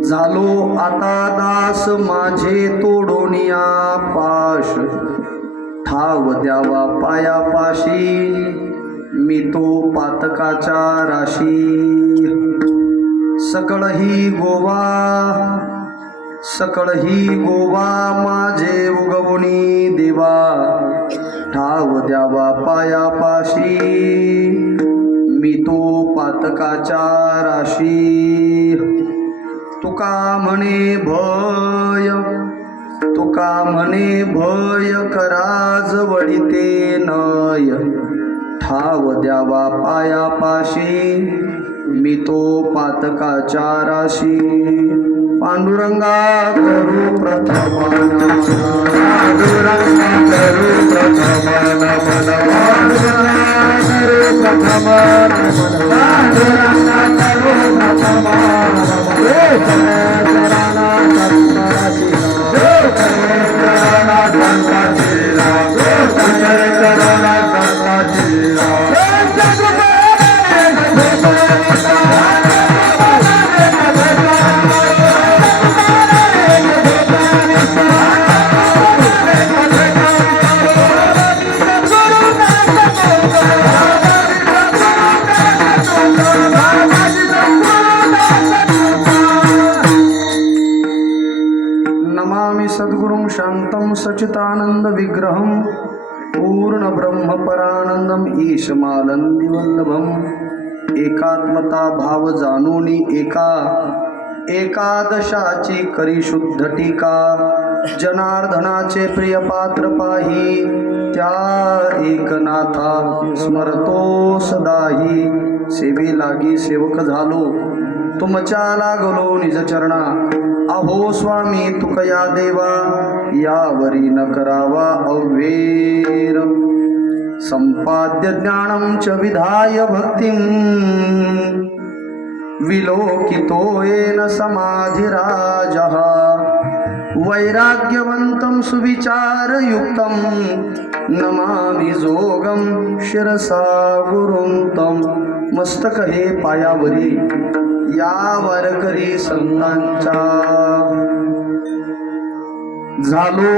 झालो आता दास माझे तोडोनिया पाश, ठाव द्यावा पायापाशी मी तो पातकाच्या राशी. सकळ ही गोवा माझे उगवणी देवा, ठाव द्यावा पायापाशी मी तो पातकाच्या राशी. तुका म्हणे भय कराज वडिते नय, ठाव द्यावा पायापाशी मी तो पातकाच्या राशी. पांडुरंगा करू प्रथम सद्गुरुं शांतं सच्चिदानंद विग्रहं पूर्ण ब्रह्म परानंदम ईशमालंदी वल्लभम. एकात्मता भाव जाणूनी एकादशाची करी शुद्ध टीका, जनार्दनाचे प्रिय पात्र पाही त्या एकनाथा स्मरतो सदाही. सेवे लागी सेवक झालो तुमच्या लागलो निज चरणा, अहो स्वामी तुकया देवा यावरी न करावा अव्वेर. संपाद्य ज्ञानं च विधाय भक्तिं, विलोकितो येन समाधिराजः. वैराग्यवन्तं सुविचारयुक्तं नमामि जोगं शिरसा गुरुं तं. मस्तक हे पायावरी यावर करी संतांचा, झालो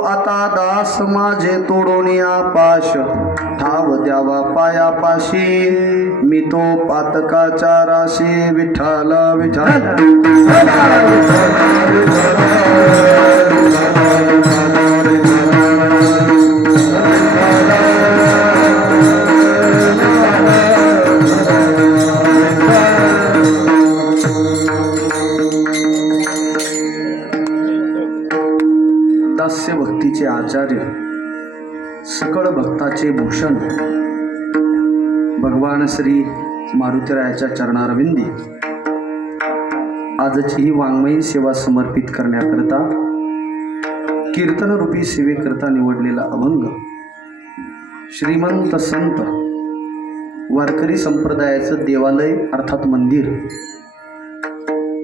आता दास माझे तोडोनिया पाश, ठाव द्यावा पायापाशी मी तो पातकाच्या राशी. विठ्ठल विठ्ठल दास्य भक्तीचे आचार्य, सकळ भक्ताचे भूषण भगवान श्री मारुतीरायाच्या चरणारविंदी आजची ही वाङ्मयीन सेवा समर्पित करण्याकरता कीर्तन रूपी सेवेकरता निवडलेला अभंग श्रीमंत संत वारकरी संप्रदायाचं देवालय अर्थात मंदिर,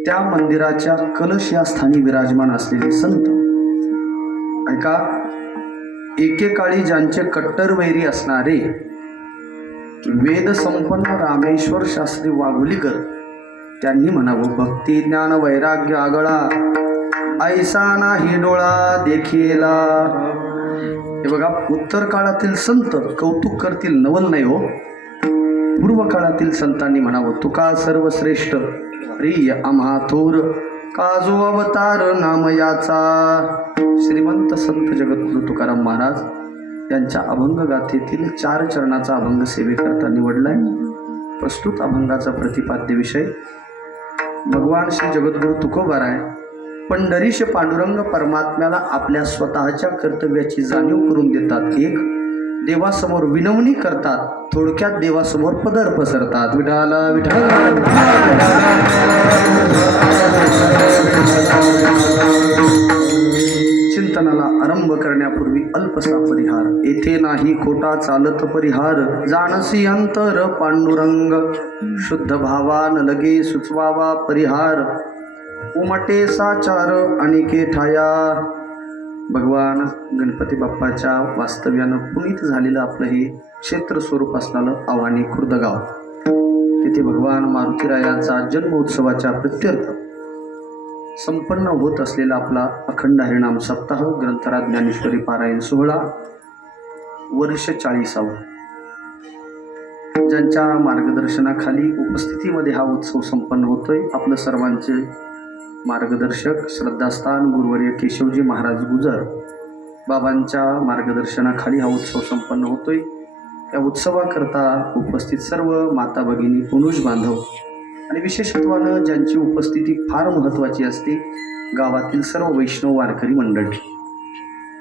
त्या मंदिराच्या कलश या स्थानी विराजमान असलेले संत. ऐका, एकेकाळी ज्यांचे कट्टर वैरी असणारे वेद संपन्न रामेश्वर शास्त्री वाघोलीकर त्यांनी म्हणावं, भक्ती ज्ञान वैराग्य आगळा ऐसा नाही डोळा देखिला. हे बघा, उत्तर काळातील संत कौतुक करतील नवल नाही हो. पूर्व काळातील संतांनी म्हणावं, तुका सर्वश्रेष्ठ प्रिय आम्हा थोर, काजो अवतार नाम याचा. श्रीमंत संत जगद्गुरु तुकाराम महाराज यांच्या अभंग गाथेतील 4 चरणाचा अभंग सेवेकरता निवडलाय. प्रस्तुत अभंगाचा प्रतिपाद्य विषय भगवान श्री जगद्गुरु तुकोबाराय पंढरीश पांडुरंग परमात्म्याला आपल्या स्वतःच्या कर्तव्याची जाणीव करून देतात. एक, देवासमोर विनवणी करतात, थोडक्यात देवासमोर पदर पसरतात. विठाला विठाला चिंतनाला आरंभ करण्यापूर्वी अल्पसा परिहार. येथे नाही खोटा चालत परिहार, जाणसी अंतर पांडुरंग, शुद्ध भावान लगे सुचवावा परिहार. उमटे साचार अनिके ठाया. भगवान गणपती बाप्पाच्या वास्तव्यानं पुनीत झालेलं आपलं हे क्षेत्र स्वरूप असणारं आव्हानी खुर्द गाव. तिथे भगवान मारुतीरायांचा जन्मोत्सवाच्या प्रित्यर्थ संपन्न होत असलेला आपला अखंड हरिनाम सप्ताह ग्रंथराज ज्ञानेश्वरी पारायण सोहळा वर्ष 40वा, ज्यांच्या मार्गदर्शनाखाली उपस्थितीमध्ये हा उत्सव संपन्न होतोय. आपलं सर्वांचे मार्गदर्शक श्रद्धास्थान गुरुवर्य केशवजी महाराज गुजर बाबांच्या मार्गदर्शनाखाली हा उत्सव संपन्न होतोय. या उत्सवाकरता उपस्थित सर्व माता भगिनी, पुरुष बांधव आणि विशेषत्वानं ज्यांची उपस्थिती फार महत्त्वाची असते, गावातील सर्व वैष्णव वारकरी मंडळी.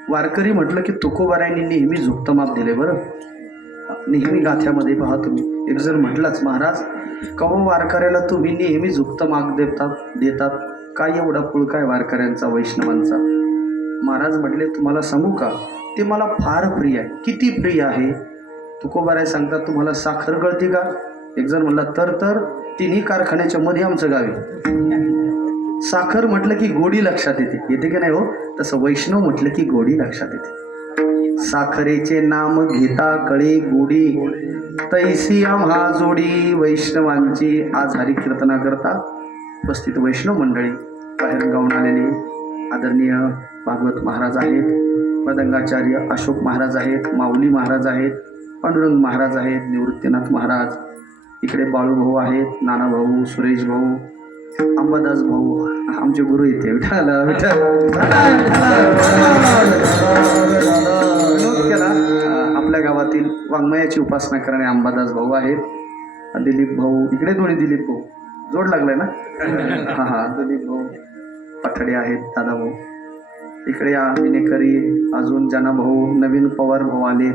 वारकरी म्हटलं की तुकोबारायांनी नेहमी झुकतं माप दिले. बरं, नेहमी गाथ्यामध्ये पहा तुम्ही, एक जण म्हटलाच, महाराज कवा वारकऱ्याला तुम्ही नेहमी झुकतं माग देतात काय एवढा पुळका आहे वारकऱ्यांचा, वैष्णवांचा? महाराज म्हटले, तुम्हाला सांगू का, ते मला फार प्रिय आहे. किती प्रिय आहे? तुकोबाराय सांगतात, तुम्हाला साखर गळती का? एक जण म्हणला, तर तिन्ही कारखान्याच्या मध्ये आमचं गाव आहे. साखर म्हटलं की गोडी लक्षात येते की नाही हो? तसं वैष्णव म्हटलं की गोडी लक्षात येते. साखरेचे नाम घेता कळे गोडी, तैसी आम्हा जोडी वैष्णवांची. आज हरी कीर्तना करता उपस्थित वैष्णव मंडळी, बाहेर गावून आलेले आदरणीय भागवत महाराज आहेत, मदंगाचार्य अशोक महाराज आहेत, माऊली महाराज आहेत, पांडुरंग महाराज आहेत, निवृत्तीनाथ महाराज, इकडे बाळू भाऊ आहेत, नाना भाऊ, सुरेश भाऊ, अंबादास भाऊ, आमचे गुरु इथे. विठ्ठल विठ्ठल विनोद केला. आपल्या गावातील वाङ्मयाची उपासना करणारे अंबादास भाऊ आहेत, दिलीप भाऊ, इकडे दोन्ही दिलीप भाऊ, जोड लागलाय ना? हा दिलीप भाऊ पठडे आहेत, दादा भाऊ इकडे, विनेकरी, अजून जना भाऊ, नवीन पवार भाऊ आले,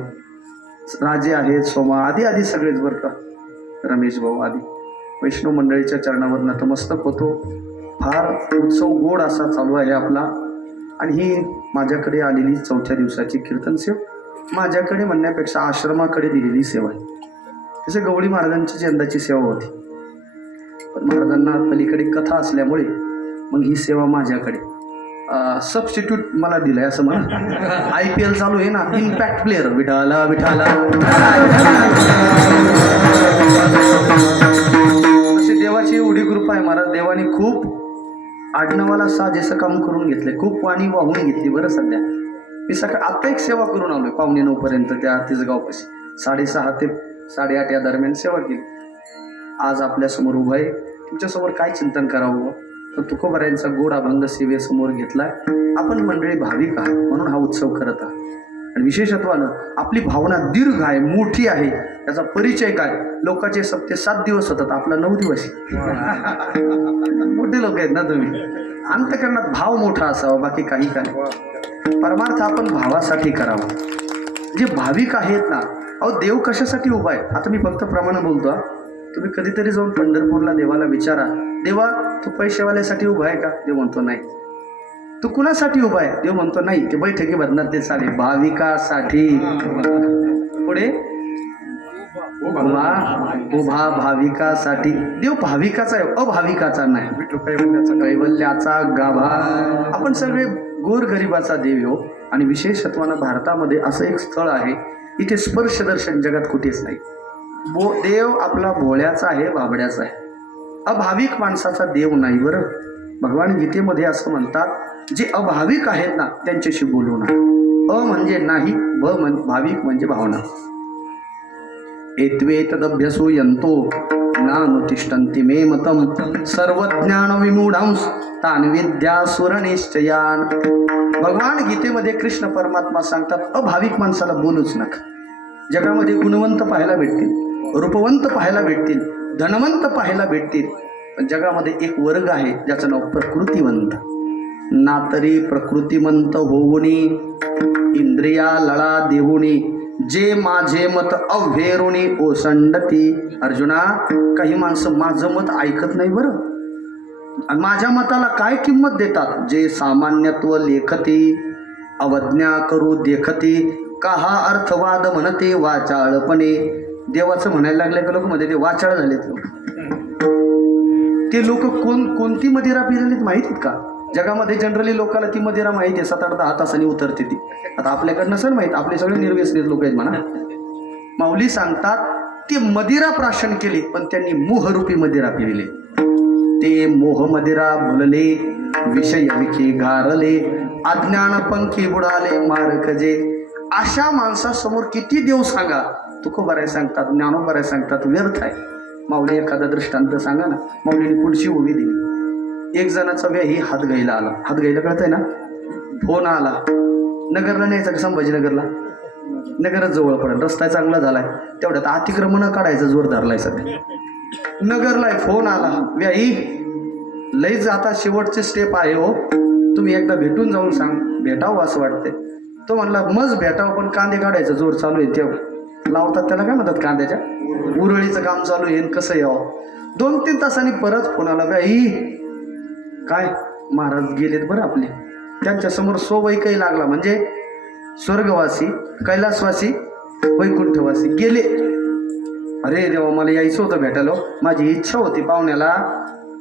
राजे आहेत, सोमा आदी सगळेच बरं का, रमेश भाऊ आदी वैष्णव मंडळीच्या चरणावर नतमस्तक होतो. फार उत्सव गोड असा चालू आहे आपला. आणि ही माझ्याकडे आलेली 4थ्या दिवसाची कीर्तन सेवा, माझ्याकडे म्हणण्यापेक्षा आश्रमाकडे दिलेली सेवा आहे. तसे गवळी महाराजांची यंदाची सेवा होती, पण महाराजांना पलीकडे कथा असल्यामुळे मग ही सेवा माझ्याकडे सबस्टिट्यूट मला दिलाय असं म्हणा. IPL चालू आहे ना, इम्पॅक्ट प्लेअर विठाला विठाला. अशी देवाची एवढी कृपा आहे महाराज, देवाने खूप आडनावाला साजेसं काम करून घेतलंय, खूप वाणी वाहून घेतली. बरं, सध्या मी आता एक सेवा करून आलोय 8:45 पर्यंत त्या तिसगावपाशी, 6:30 ते 8:30 या दरम्यान सेवा केली. आज आपल्यासमोर उभं आहे, तुमच्यासमोर काय चिंतन करावं, तर तुकोबारायांचा गोड अभंग सेवेसमोर घेतलाय. आपण मंडळी भाविक आहात म्हणून हा उत्सव करत आहात. आणि विशेषत्वानं आपली भावना दीर्घ आहे, मोठी आहे. याचा परिचय काय? लोकांचे सप्ते 7 दिवस होतात, आपला 9 दिवस. मोठे लोक आहेत ना तुम्ही. अंतकरणात भाव मोठा असावा, बाकी काही काय. परमार्थ आपण भावासाठी करावा. जे भाविक आहेत ना, अहो देव कशासाठी उभा आहे? आता मी फक्त प्रमाण बोलतो. तुम्ही कधीतरी जाऊन पंढरपूरला देवाला विचारा, देवा तू पैसेवाल्यासाठी उभा आहे का? देव म्हणतो नाही. तू कुणासाठी उभा आहे? देव म्हणतो नाही, ते बैठकी बदणार ते चालेल. भाविकासाठी. पुढे उभा भाविकासाठी. देव भाविकाचा आहे, अभाविकाचा नाही. कैवल्याचा गाभा. आपण सगळे गोरगरिबाचा देव हो. आणि विशेषत्वानं भारतामध्ये असं एक स्थळ आहे, इथे स्पर्श दर्शन जगात कुठेच नाही. देव आपला भोळ्याचा आहे, भाबड्याचा आहे, अभाविक माणसाचा देव नाही. बरं, भगवान गीतेमध्ये असं म्हणतात, जे अभाविक आहेत ना त्यांच्याशी बोलू नका. म्हणजे नाही, भाविक म्हणजे भावना. एत्वे तदभ्यसो यंतो नानुतिष्ठन्ति मे मतम सर्वज्ञान विमूढांस तान विद्या सुरनिश्चयान. भगवान गीतेमध्ये कृष्ण परमात्मा सांगतात, अभाविक माणसाला बोलूच नका. जगामध्ये गुणवंत पाहायला भेटतील, रूपवंत पाहायला भेटतील, धनवंत पाहायला भेटतील, पण जगामध्ये एक वर्ग आहे ज्याचं नाव प्रकृतिवंत. ना तरी प्रकृतिमंत होऊनी इंद्रिया लळा देऊनी जे माझे मत अव्हेरुणी ओसंडती. अर्जुना, काही माणसं माझं मत ऐकत नाही. बरं, माझ्या मताला काय किंमत देतात? जे सामान्यत्व लेखती अवज्ञा करू देखती काहा अर्थवाद म्हणते वाचाळपणे. देवाचं म्हणायला लागले का लोक मध्ये ते वाचाळ झालेत लोक. ते लोक कोणती मदिरा पिलेलीत माहितीत का? जगामध्ये जनरली लोकांना ती मदिरा माहिती आहे, 7-8-10 तासांनी उतरते ती. आता आपल्याकडनं सर माहीत, आपले सगळे निर्व्यसनीत लोक आहेत म्हणा. माऊली सांगतात, ती मदिरा प्राशन केली, पण त्यांनी मोहरूपी मदिरा पिविले. ते मोह मदिरा भुलले, विषय विखे गारले, अज्ञान पंखी बुडाले मारकजे. अशा माणसासमोर किती देव सांगा, तुकोबाराय सांगतात, ज्ञानोबाराय सांगतात, व्यर्थ आहे. माऊली एखादा दृष्टांत सांगा ना. माऊलीने पुढची उभी दिली. एक जणाचा व्याही हातगाईला आला. हातगाईला कळतंय ना, फोन आला. नगरला न्यायचा का संभाजीनगरला? नगरच जवळ पडेल, रस्ता चांगला झालाय, तेवढ्यात अतिक्रमण काढायचं जोर धरलाय सध्या. नगरला फोन आला, व्याही लईच आता शेवटचे स्टेप आहे हो, तुम्ही एकदा भेटून जाऊन सांग. भेटावं असं वाटतंय. तो म्हणला मज भेटावं, पण कांदे काढायचं जोर चालू आहे. तेव्हा लावतात त्याला काय म्हणतात, कांद्याच्या उरळीचं काम चालू आहे, कसं यावं. 2-3 तासांनी परत फोन आला, व्याही काय महाराज गेलेत बरं आपले. त्यांच्यासमोर सोवैकही लागला, म्हणजे स्वर्गवासी, कैलासवासी, वैकुंठवासी गेले. अरे देवा, मला यायचं होतं भेटायला. माझी इच्छा होती पाहुण्याला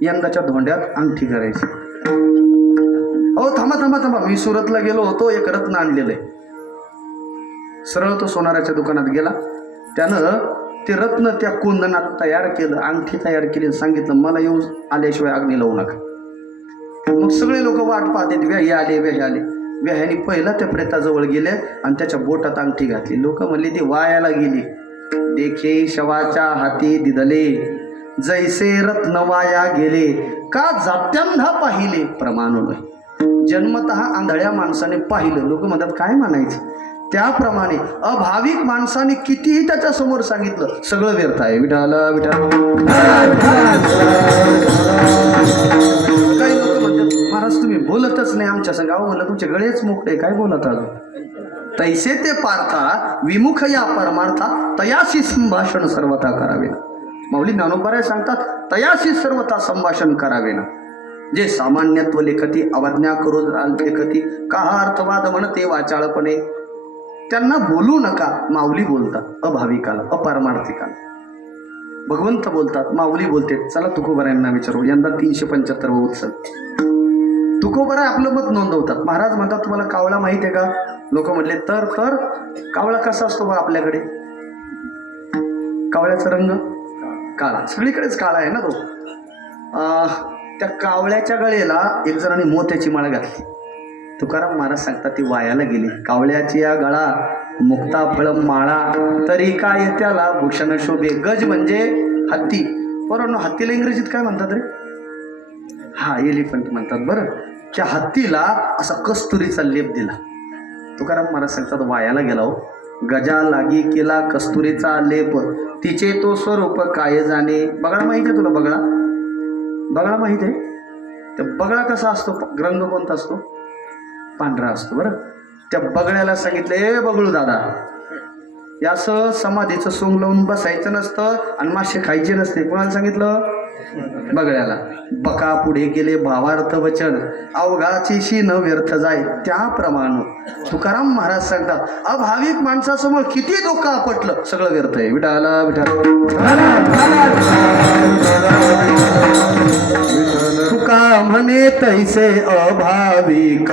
यंदाच्या धोंड्यात अंगठी करायची. अहो थांबा थांबा थांबा, मी सुरतला गेलो होतो, एक रत्न आणलेलं आहे. सरळ तो सोनाराच्या दुकानात गेला. त्यानं ते रत्न त्या कुंदनात तयार केलं, अंगठी तयार केली, सांगितलं मला येऊ आल्याशिवाय अग्नी लावू नका. मग सगळे लोक वाट पाहतात, व्याही आले व्याही आले. व्याह्याने पहिला त्या प्रेताजवळ गेले आणि त्याच्या बोटात अंगठी घातली. लोक म्हणले ती वायाला गेली. देखे शवाच्या हाती दिदले, जैसे रत्न वाया गेले, का जात्यांधा पाहिले प्रमाणोय. जन्मतः आंधळ्या माणसाने पाहिलं, लोक म्हणतात काय म्हणायचं. त्याप्रमाणे अभाविक माणसाने कितीही त्याच्या समोर सांगितलं, सगळं व्यर्थ आहे. विठाला विठाला. काही लोक म्हणतात महाराज तुम्ही बोलतच नाही आमच्या संग. अहो म्हणलं तुमचे गळेच मोकळे, काय बोलत अजून. तैसे ते पार्था विमुख या परमार्था, तयाशी संभाषण सर्वथा करावे ना. माऊली ज्ञानोबाराय सांगतात, तयाशी सर्वथा संभाषण करावे ना. जे सामान्यत्व लेखती अवज्ञा करून लेखती, काहा अर्थवाद म्हणते वाचाळपणे, त्यांना बोलू नका. माऊली बोलतात अभाविकाला, अपरमार्थिकाला. भगवंत बोलतात, माऊली बोलते. चला तुकोबारायांना विचारू. यंदा 375 उत्सव. तुकोबाराय आपलं मत नोंदवतात. महाराज म्हणतात तुम्हाला कावळा माहिती आहे का? लोक म्हटले तर कावळा कसा असतो बा आपल्याकडे? कावळ्याचा रंग काळा, सगळीकडेच काळा आहे ना तो. त्या कावळ्याच्या गळेला एक जणांनी मोत्याची माळ घातली. तुकाराम महाराज सांगतात ती वायाला गेली. कावळ्याची या गळा मुक्ता फळ माळा, तरी काय त्याला भूषण शोभे. गज म्हणजे हत्ती. बरोबर, हत्तीला इंग्रजीत काय म्हणतात रे? हा, एलिफंट म्हणतात. बरं, त्या हत्तीला असा कस्तुरीचा लेप दिला. तुकाराम महाराज सांगतात वायाला गेला हो. गजा लागी केला कस्तुरीचा लेप, तिचे तो स्वरूप काय जाणे. बगळा माहिती आहे तुला? बगळा माहिती आहे? त्या बगळा कसा असतो, रंग कोणता असतो? पांढरा असतो. बरं, त्या बगळ्याला सांगितलं ए बगळू दादा, याचं समाधीचं सोंग लावून बसायचं नसतं आणि मासे खायचे नसते. कोणाला सांगितलं? बगळ्याला. बका पुढे गेले भावार्थ वचन, अवघाची शीन व्यर्थ जाय. त्याप्रमाणे तुकाराम महाराज सांगतात अभाविक माणसासमोर किती डोकं आपटलं, सगळं व्यर्थ आहे. विठाला विठाला. तुका म्हणे तैसे अभाविक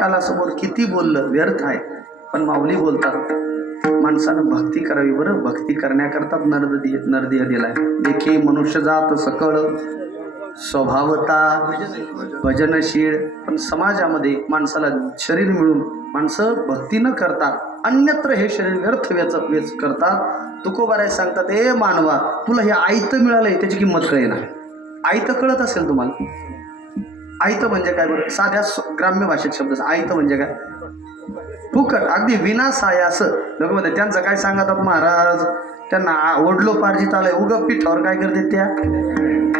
जना, समोर किती बोललं व्यर्थ आहे. पण माऊली बोलतात माणसानं भक्ती करावी. बरं, भक्ती करण्याकरता नरदेह दिलाय. देखी मनुष्य जात सकळ स्वभावता भजनशील. पण समाजामध्ये माणसाला शरीर मिळून माणसं भक्ती न करता अन्यत्र हे शरीर व्यर्थ वेच करतात. तुकोबाराय सांगतात ए मानवा, तुला हे आयतं मिळालंय त्याची किंमत कळेना. आयतं कळत असेल तुम्हाला? आयतं म्हणजे काय? बरं, साध्या ग्राम्य भाषेत शब्द आयतं म्हणजे काय? फुकट अगदी विनासायास लोक म्हणतात त्यांचं काय सांगतात महाराज, त्यांना ओढलो पार्जित आलंय उग पिठावर काय करते त्या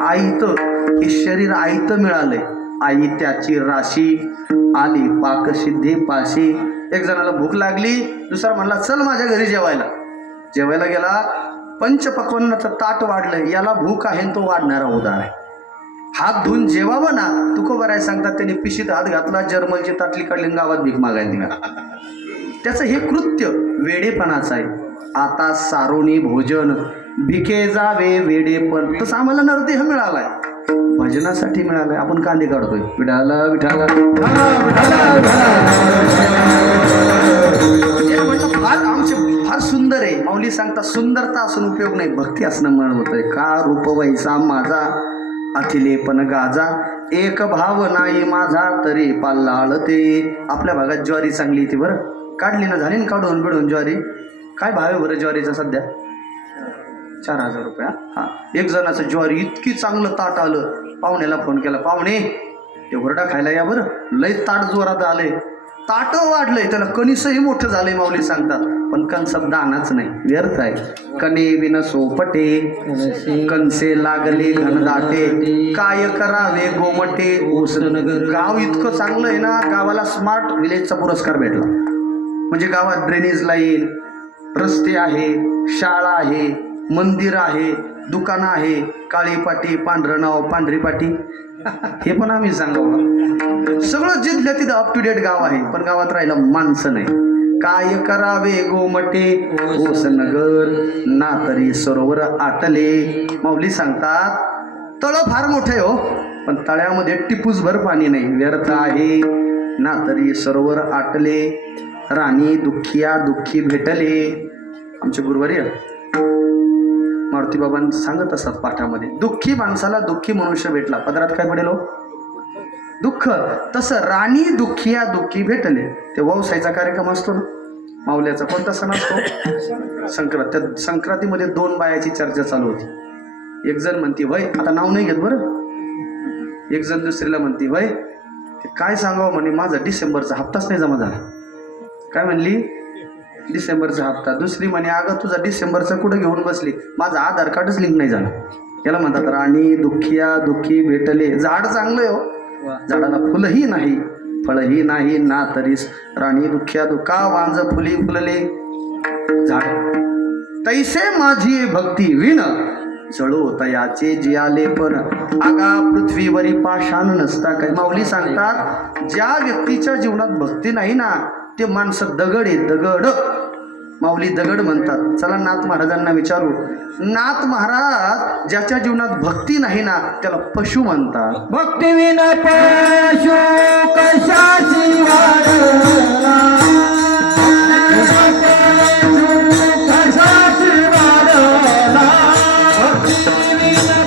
आईत, हे शरीर आईत मिळालंय, आई त्याची राशी आली पाकसिद्धे पाशी. एक जणाला भूक लागली, दुसरा म्हणला चल माझ्या घरी जेवायला. जेवायला गेला, पंचपक्वान्नाचं ताट वाढलंय, याला भूक आहे तो वाढणारा उदार आहे. हात धुवून जेवावं ना, तुकोबर आहे सांगतात त्यांनी पिशीत हात घातला, जर्मलची ताटली काढली, गावात भीक मागायला निघाला. त्याचं हे कृत्य वेडेपणाचं आहे. आता सारोनी भोजन भिके जावे वेडेपण. तसं आम्हाला नरदेह मिळालाय, भजनासाठी मिळालाय. आपण कांदे काढतोय विठाला विठाला फार आमचे फार सुंदर आहे. माऊली सांगता सुंदरता असून उपयोग नाही, भक्ती असणं म्हण होतंय. का रूप वैसा माझा अखिले पण गाजा, एक भाव नाही माझा तरी पाल्लाळते. आपल्या भागात ज्वारी चांगली ती बरं, काढली ना, झाली ना काढून बिडून ज्वारी. काय भाव आहे बरं ज्वारीचा सध्या? 4,000 रुपये. हा, एक जणाचं ज्वारी इतकी चांगलं ताट आलं, पाहुण्याला फोन केला, पाहुणे ते हुरडा खायला या बरं, लय ताट जोरात आलंय, ताट वाढलंय, त्याला कणीसही मोठं झालंय. माऊली सांगतात पण कणसात दानाच नाही, व्यर्थ आहे. कणे विन सोपटे कणसे लागले घनदाटे, काय करावे गोमटे ओसनगर. गाव इतकं चांगलं आहे ना, गावाला स्मार्ट विलेजचा पुरस्कार भेटला. म्हणजे गावात ड्रेनेज लाईन, रस्ते आहे, शाळा आहे, मंदिर आहे, दुकानं आहे, काळी पाटी पांढरं नाव पांढरी पाटी, हे पण आम्ही सांगावं. सगळं जिथल्या तिथं अप टू डेट गाव आहे, पण गावात राहिला माणसं नाही. काय करावे गोमटे ओसनगर, ना तरी सरोवर आटले. माऊली सांगतात तळं फार मोठं आहे हो, पण तळ्यामध्ये टिपूसभर पाणी नाही, व्यर्थ आहे. ना तरी सरोवर आटले, राणी दुःखिया दुःखी भेटले. आमचे गुरुवारी मारुती बाबांनी सांगत असतात पाठामध्ये, दुःखी माणसाला दुःखी मनुष्य भेटला, पदरात काय पडेल हो? दुःख. तसं राणी दुःखिया दुःखी भेटले. ते वौसाईचा कार्यक्रम असतो ना माऊल्याचा, कोणता सण असतो? संक्रांत. त्या संक्रांतीमध्ये 2 बायाची चर्चा चालू होती. एक जण म्हणती वय, आता नाव नाही घेत बरं, एक जण दुसरीला म्हणती वय ते काय सांगावं म्हणे, माझा डिसेंबरचा हप्ताच नाही जमा झाला. काय म्हणली? डिसेंबरचा हप्ता. दुसरी म्हणे अगं तुझा डिसेंबरचा कुठं घेऊन बसली, माझा आधार कार्डच लिंक नाही झालं. याला म्हणतात राणी दुःखिया दुःखी भेटले. झाड चांगलं आहे हो, झाडाला फुलही नाही फळही नाही, ना तरीस राणी दुःखिया दुःखा वांज फुली फुलले झाड. तैसे माझी भक्ती विण जळो तयाचे जियाले पण, आगा पृथ्वीवरी पाषाण नसता काय. माऊली सांगतात ज्या व्यक्तीच्या जीवनात भक्ती नाही ना, ते माणसं दगड आहे, दगड. माऊली दगड म्हणतात. चला नाथ महाराजांना विचारू, नाथ महाराज ज्याच्या जीवनात भक्ती नाही ना, त्याला पशु म्हणतात. भक्ती विना पशु कशाची वाढला, कशाची वाढला, भक्ती विना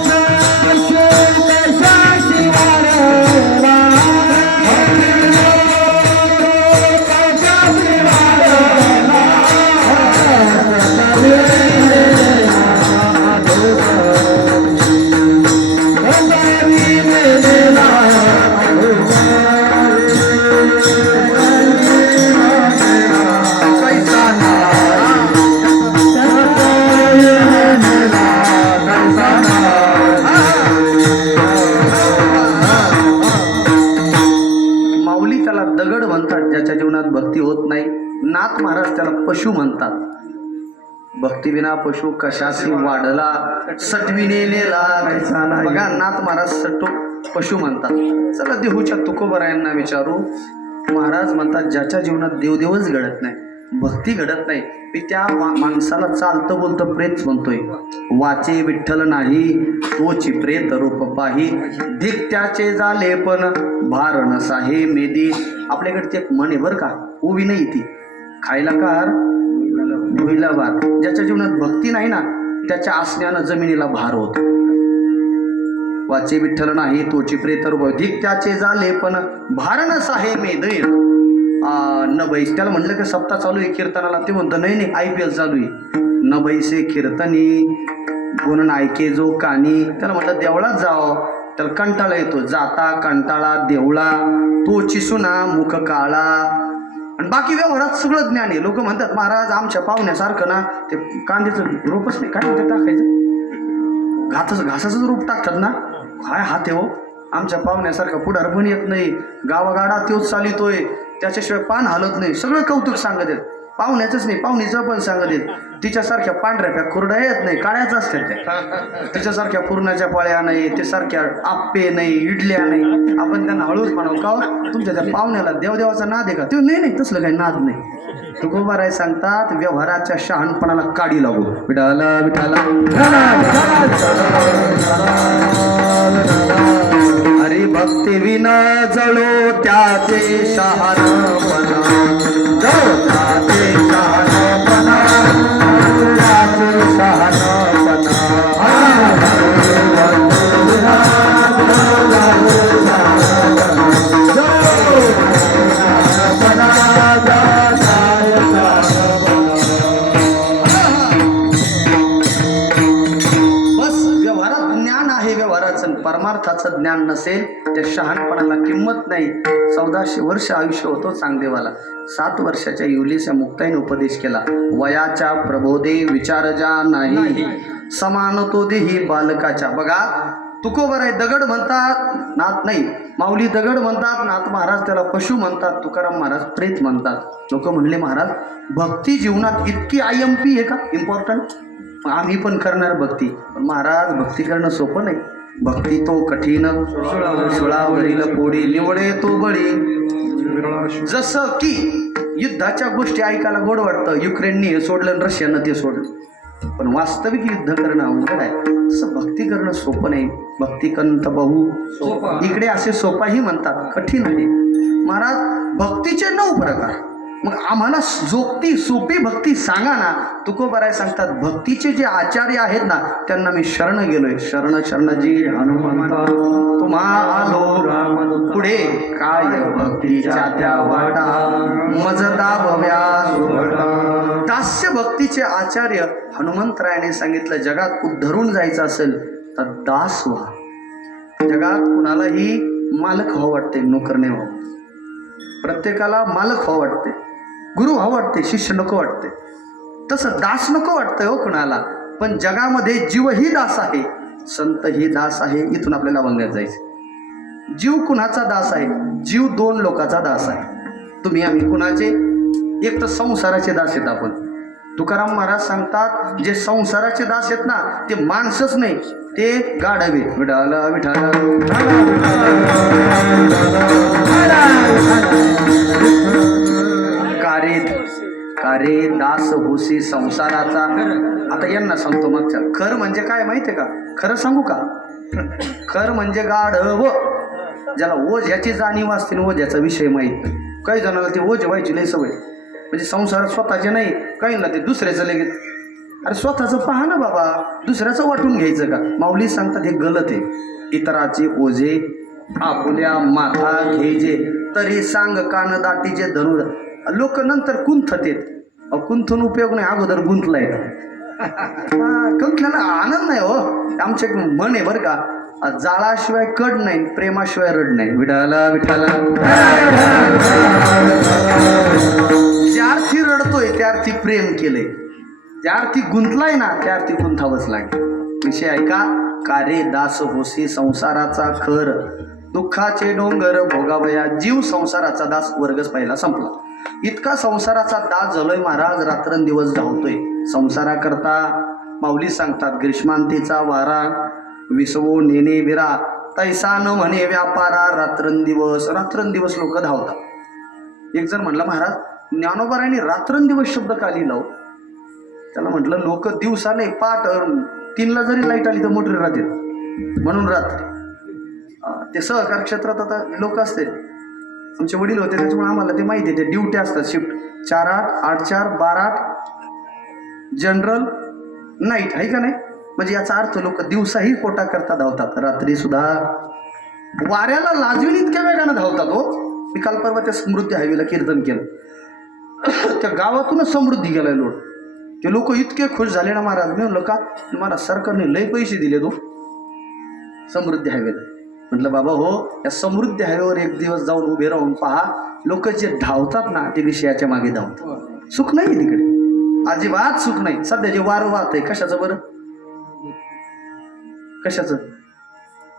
पशु कशाची वाढला, भक्ती विना कशाची वाढला. माऊली त्याला दगड म्हणतात ज्याच्या जीवनात भक्ती होत नाही. नाथ महाराज त्याला पशु म्हणतात. भक्ती विना पशु कशाशी वाढला, सटविने नेला. बघा नाथ महाराज सटू पशु म्हणतात. चला देहूच्या तुकोबरायांना विचारू. महाराज म्हणतात ज्याच्या जीवनात देवदेवच घडत नाही, भक्ती घडत नाही, मी त्या माणसाला चालतं बोलतं प्रेत म्हणतोय. वाचे विठ्ठल नाही तोची प्रेत रूप पाही, धिक्त्याचे झाले पण भार नसाहे मेदी. आपल्याकडे एक म्हण आहे बरं का, उभी नाही ती, खायला कार धुईला भार. ज्याच्या जीवनात भक्ती नाही ना, त्याच्या आसण्यानं जमिनीला भार होत. वाचे विठ्ठल नाही तोची प्रेत रूप, धिक्त्याचे झाले पण भार नसाहे मेदी. न बैस. त्याला म्हटलं की सप्ताह चालू आहे कीर्तनाला, ते म्हणतं नाही नाही IPL चालू आहे. न बैसे कीर्तनी गुण ऐके जो कानी. त्याला म्हटलं देवळात जाव, त्याला कंटाळा येतो. जाता कंटाळा देवळा, तो चिसुना मुख काळा. आणि बाकी व्यवहारात सगळं ज्ञान आहे. लोक म्हणतात महाराज आमच्या पाहुण्यासारखं ना ते कांद्याचं रोपच नाही, काय ते टाकायचं, घासाचं रोप टाकतात ना, काय हात आहे हो. आमच्या पाहुण्यासारखा पुढार पण येत नाही, गावागाडा तोच चालितोय, त्याच्याशिवाय पान हलत नाही, सगळं कौतुक सांगत आहेत. पाहुण्याचंच नाही, पाहुणीचं पण सांगत आहेत. तिच्यासारख्या पांढऱ्या कुरड्या येत नाही, काळ्याच असतात त्या. तिच्यासारख्या पुरणाच्या पळ्या नाही, ते सारख्या आप्पे नाही, इडल्या नाही. आपण त्यांना हळूच म्हणावं का तुमच्या त्या पाहुण्याला देवदेवाचा नाद आहे का? ते नाही तसलं काही नाद नाही. तुकोबाराय सांगतात व्यवहाराच्या शहाणपणाला काडी लागू. विठाला विठाला हरी भक्ती विना जळो त्याचे शहाणपणा, जळो त्याचे शहाणपणा, त्याचे शहाणपणा. परमार्थाचं ज्ञान नसेल त्या शहाणपणाला किंमत नाही. 1400 वर्ष आयुष्य होतो चांगदेवाला. 7 वर्षाच्या युलीच्या मुक्ताईने उपदेश केला. वयाच्या प्रबोधे विचार जा नाही, समान तो देही बालकाच्या. बघा तुकोबाराय दगड म्हणतात, नाथ नाही. माऊली दगड म्हणतात, नाथ महाराज त्याला पशु म्हणतात, तुकाराम महाराज प्रेत म्हणतात. लोक म्हणले महाराज भक्ती जीवनात इतकी IMP आहे का, इम्पॉर्टंट? आम्ही पण करणार भक्ती. पण महाराज भक्ती करणं सोपं नाही. भक्ती तो कठीण, सुळावरील पोळी निवडे तो बळी. जसं की युद्धाच्या गोष्टी ऐकायला गोड वाटतं, युक्रेनने हे सोडलं आणि रशियानं ते सोडलं, पण वास्तविक युद्ध करणं अवघड आहे. तसं भक्ती करणं सोपं नाही. भक्ती कंत बहु इकडे असे सोपाही म्हणतात, कठीण आहे. महाराज भक्तीचे 9 प्रकार. मग आम्हाला सोपी भक्ती सांगा ना. तुकोबाराय सांगतात भक्तीचे जे आचार्य आहेत ना त्यांना मी शरण गेलोय. शरणाजी हनुमंता तुम्हा आलो पुढे, काय भक्तीच्या त्या वाटा मजदा भव्या. दास्य भक्तीचे आचार्य हनुमंतरायाने सांगितलं जगात उद्धरून जायचं असेल तर दास व्हा. जगात कुणालाही मालक व्हावं वाटते, नोकर नाही व्हावं. प्रत्येकाला मालक व्हावं वाटते, गुरु व्हावं वाटते, शिष्य नको वाटते. तसं दास नको वाटतंय हो कुणाला. पण जगामध्ये जीव ही दास आहे, संत ही दास आहे. इथून आपल्याला अभंगात जायचं. जीव कुणाचा दास आहे? जीव 2 लोकांचा दास आहे. तुम्ही आम्ही कुणाचे? एक तर संसाराचे दास आहेत आपण. तुकाराम महाराज सांगतात जे संसाराचे दास आहेत ना ते माणसंच नाही, ते गाढवे. विठाला विठाला कारे दास होसी संसाराचा. आता यांना सांगतो मागच्या. खर म्हणजे काय माहितीये का? खरं सांगू का? खर म्हणजे गाढव, ज्याला ओझ्याची जाणीव असते, ओझ्याचा विषय माहीत नाही. काही जणाला ते ओझ व्हायची लई सवय, म्हणजे संसारात स्वतःचे नाही, काही ना ते दुसऱ्याचं लगेच. अरे स्वतःचं पहा ना बाबा, दुसऱ्याचं वाटून घ्यायचं का? माऊली सांगतात हे गलत आहे. इतराचे ओझे आपुल्या माथा घ्यायचे, तरी सांग कान दाटीचे धनु. लोक नंतर कुंथतेत. कुंथून उपयोग नाही, अगोदर गुंतलाय. गुंतल्याला आनंद नाही हो. आमचे म्हण आहे बरं का, जाळाशिवाय कड नाही, प्रेमाशिवाय रड नाही. विठाला विठाला ज्यार्थी रडतोय त्यार्थी प्रेम केलंय, ज्यार्थी गुंतलाय ना त्यार्थी गुंतावंच लागेल. विषय ऐका. कारे दास होसी संसाराचा खर, दुःखाचे डोंगर भोगावया. जीव संसाराचा दास वर्गच पहिला संपला. इतका संसाराचा दास झालोय महाराज, रात्रंदिवस धावतोय संसाराकरता. माऊली सांगतात ग्रीष्मांतीचा वारा विसवो नेने विरा, तैसा न म्हणे व्यापारा. रात्रंदिवस लोक धावतात. एक जण म्हणला महाराज ज्ञानोबारायने रात्रंदिवस शब्द का लिहिला? त्याला म्हटलं लोक दिवसा नाही, 3ला जरी लाईट आली तर मोटर राहते, म्हणून रात्री. ते सहकार क्षेत्रात आता लोक असते, आमचे वडील होते त्याच्यामुळे आम्हाला ते माहिती आहे. ते ड्युटी असतात शिफ्ट 4-8, 8-4, 12-8 जनरल नाईट आहे का नाही. म्हणजे याचा अर्थ लोक दिवसाही पोटा करता धावतात, रात्री सुद्धा वाऱ्याला लाजवीन इतक्या वेगानं धावतात हो. मी काल परवा त्या समृद्धी हायवेला कीर्तन केलं, त्या गावातूनच समृद्धी गेलाय लोड. ते लोक इतके खुश झाले ना महाराज. मी म्हणलं का? मला सरकारने लय पैसे दिले तो समृद्धी हायवेला. म्हटलं बाबा हो, या समृद्धी हायवेवर एक दिवस जाऊन उभे राहून पहा, लोक जे धावतात ना ते विषयाच्या मागे धावतात. सुख नाही तिकडे, अजिबात सुख नाही. सध्या जे वारं वाहत आहे कशाचं बरं? कशाचं?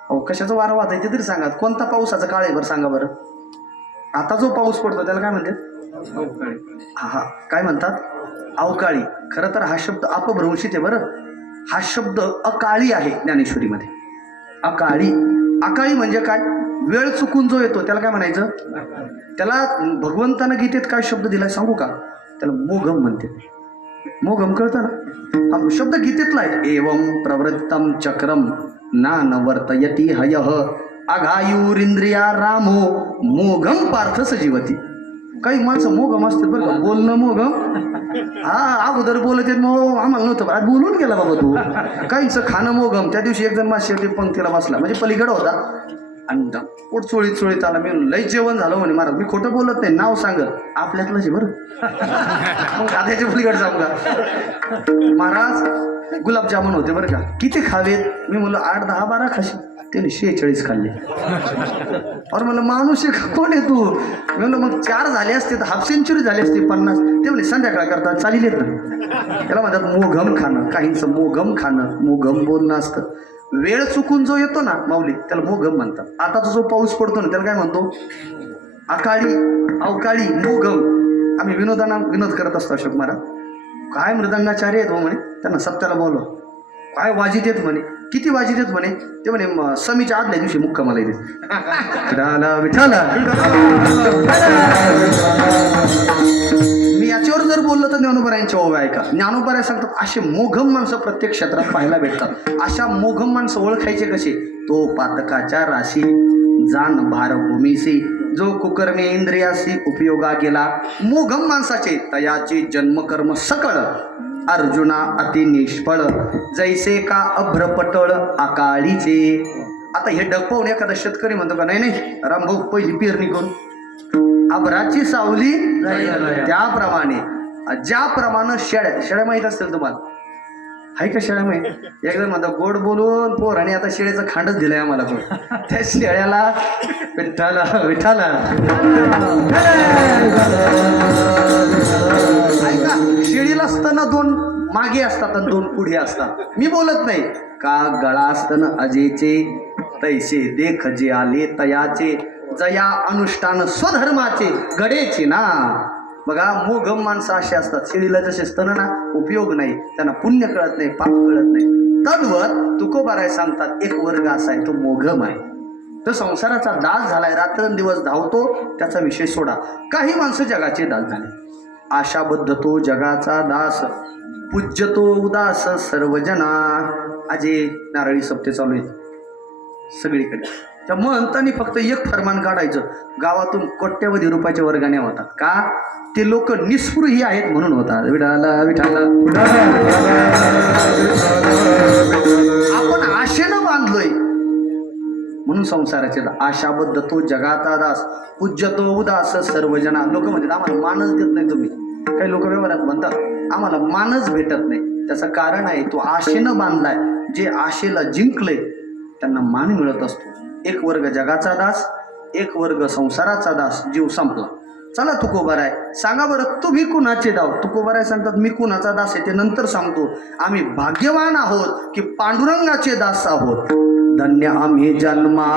अहो कशाचं वारं वाहत आहे ते तरी सांगा. कोणता पावसाचा काळ आहे बरं सांगा बरं? आता जो पाऊस पडतो त्याला काय म्हणतात? हा काय म्हणतात? अवकाळी. खरं तर हा शब्द अपभ्रंशित आहे बरं. हा शब्द अकाळी आहे ज्ञानेश्वरीमध्ये. अकाळी. अकाळी म्हणजे काय? वेळ चुकून जो येतो त्याला काय म्हणायचं? त्याला भगवंतानं गीतेत काय शब्द दिलाय सांगू का? त्याला मोघम म्हणते. मोघम कळतं ना? हा शब्द गीतेतला आहे. एवं प्रवृत्तम चक्रम नानवर्तयति हयः अघायुरिंद्रिया रामो मोघम पार्थ सजीवती. काही माणसं मोघम असते बरं का, बोलणं मोघम. हा अगोदर बोलत येत मग आम्हाला नव्हतं, आज बोलून गेला बाबा तू. काहींचं खाणं मोघम. त्या दिवशी एक जण माझ्या पंक्तीला बसला, म्हणजे पलीकडं होता आणि पोट चोळीत चोळीत आला. मी लई जेवण झालं म्हणे महाराज. मी खोटं बोलत नाही, नाव सांगत आपल्यातलंच आहे बरं. मग दादाच्या पलीकडे जाऊ का? महाराज गुलाबजामुन होते बरं का, किती खावेत? मी म्हणलं 8, 10, 12 खाशी. त्याने 46 खाल्ले. और म्हणलं माणूस कोण आहे तू? मी म्हणलं मग 4 झाले असते तर हाफ सेंचुरी झाली असते 50. ते म्हणजे संध्याकाळ करतात चालेल येत ना. त्याला म्हणतात मोघम खाणं. काहींचं मोघम खाणं, मोघम बोलणं असतं. वेळ चुकून जो येतो ना माऊली त्याला मोघम म्हणतात. आता जो पाऊस पडतो ना त्याला काय म्हणतो? अकाळी, अवकाळी, मोघम. आम्ही विनोद करत असतो. अशोक महाराज काय मृदंगाचार्य आहेत हो म्हणे, त्यांना सप्त्याला बोलवा. काय वाजित येत म्हणे? किती वाजित येत म्हणे? ते म्हणे समीच्या आदल्या दिवशी मुक्कामाला येते. विठाला विठाला. मी याच्यावर जर बोललो तर ज्ञानोबारायांच्या ओव्या ऐका. ज्ञानोबाराय सांगतात असे मोघम माणसं प्रत्येक क्षेत्रात पाहायला भेटतात. अशा मोघम माणसं ओळखायचे कसे? तो पातकाच्या राशी जाण भारभूमीसी जो कुकर्मे इंद्रियासी उपयोगा केला. मोघम माणसाचे तयाचे जन्मकर्म सकळ अर्जुना अति निष्फळ जैसे का अभ्रपटळ अकाळीचे. आता हे डकपावून एखादा शेतकरी म्हणतो का नाही नाही रामभाऊ पहिली पेरणी करून अभ्राची सावली त्याप्रमाणे ज्याप्रमाणे शेळ्या माहीत असतील तुम्हाला? हाय का शेळ्या माहीत? एकदम म्हणता गोड बोलून पोर आणि आता शेळ्याचं खांडच दिलंय आम्हाला. त्या शेळ्याला विठ्ठला विठ्ठला. ऐका शेळीला असताना 2 मागे असतात आणि 2 पुढे असतात. मी बोलत नाही का गळा असताना अजेचे तैसे देख जे आले तयाचे जया अनुष्ठान स्वधर्माचे गडेचे ना. बघा मोघम माणसं अशी असतात. शेळीला जसे स्तन ना उपयोग नाही, त्यांना पुण्य कळत नाही, पाप कळत नाही. तद्वत तुकोबाराय सांगतात एक वर्ग असा आहे तो मोघम आहे. तो संसाराचा दास झालाय, रात्रंदिवस धावतो, त्याचा विषय सोडा. काही माणसं जगाचे दास झाले. आशाबद्ध तो जगाचा दास पूज्यतो उदास सर्वजना. अजे नारळी सप्ते चालू आहेत सगळीकडे. त्या म्हणतानी फक्त एक फरमान काढायचं, गावातून कोट्यवधी रुपयाच्या वर्गाने होतात. का? ते लोक निस्पृही आहेत म्हणून होतात. विठाला विठाला. आपण आशेनं बांधलोय म्हणून संसाराचे आशाबद्ध तो जगाचा दास पूज्यतो उदास सर्वजना. लोक म्हणतात आम्हाला मानच देत नाही तुम्ही. काही लोक व्यवहारात म्हणतात आम्हाला मानच भेटत नाही. त्याचं कारण आहे तो आशेनं बांधलाय. जे आशेला जिंकले त्यांना मान मिळत असतो. एक वर्ग जगाचा दास, एक वर्ग संसाराचा दास. जीव संपला. चला तुकोबाराय सांगा बरं तुम्ही कुणाचे दाव? तुकोबाराय सांगतात मी कुणाचा दास आहे ते नंतर सांगतो. आम्ही भाग्यवान आहोत की पांडुरंगाचे दास आहोत. धन्य आम्ही जन्मा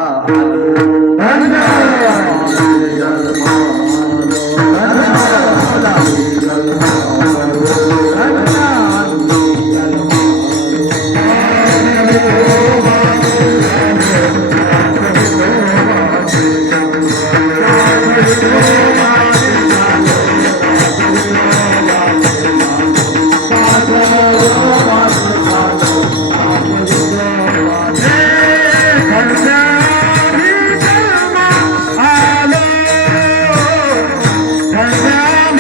Yeah.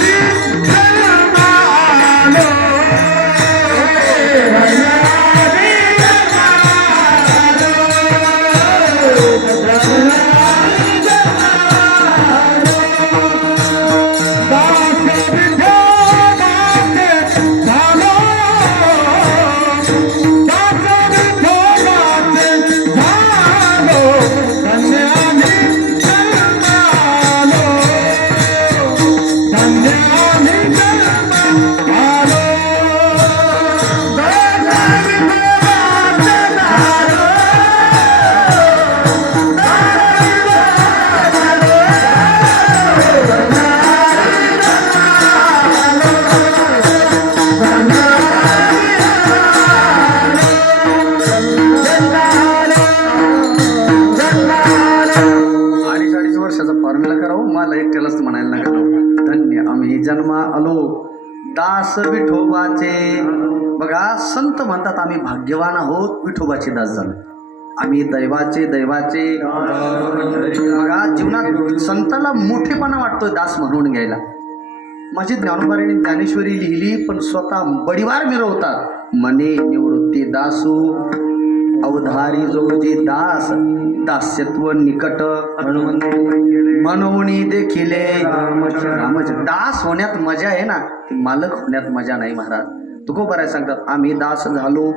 दास विठोबाचे. बघा संत म्हणतात आम्ही भाग्यवान आहोत, विठोबाचे दास झालो. आम्ही दैवाचे बघा जीवनात संताला मोठेपणा वाटतोय दास म्हणून घ्यायला. माझी ज्ञानोबारांनी ज्ञानेश्वरी लिहिली पण स्वतः बडीवार मिरवतात. मने निवृत्ती दासू अवधारी जो जे दास, दास्यत्व निकट म्हणून देखिले रामच. दास होण्यात मजा आहे ना, ती मालक होण्यात मजा नाही महाराज. तुकोबाराय सांगतात आम्ही दास झालो,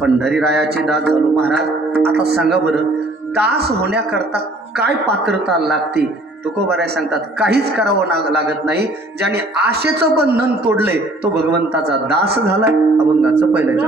पंढरीरायाचे दास झालो. महाराज आता सांगा बरं, दास होण्याकरता काय पात्रता लागते? तुकोबाराय सांगतात काहीच करावं लागत नाही. ज्याने आशेचं बंधन तोडले तो भगवंताचा दास झाला. अभंगाचं पहिलं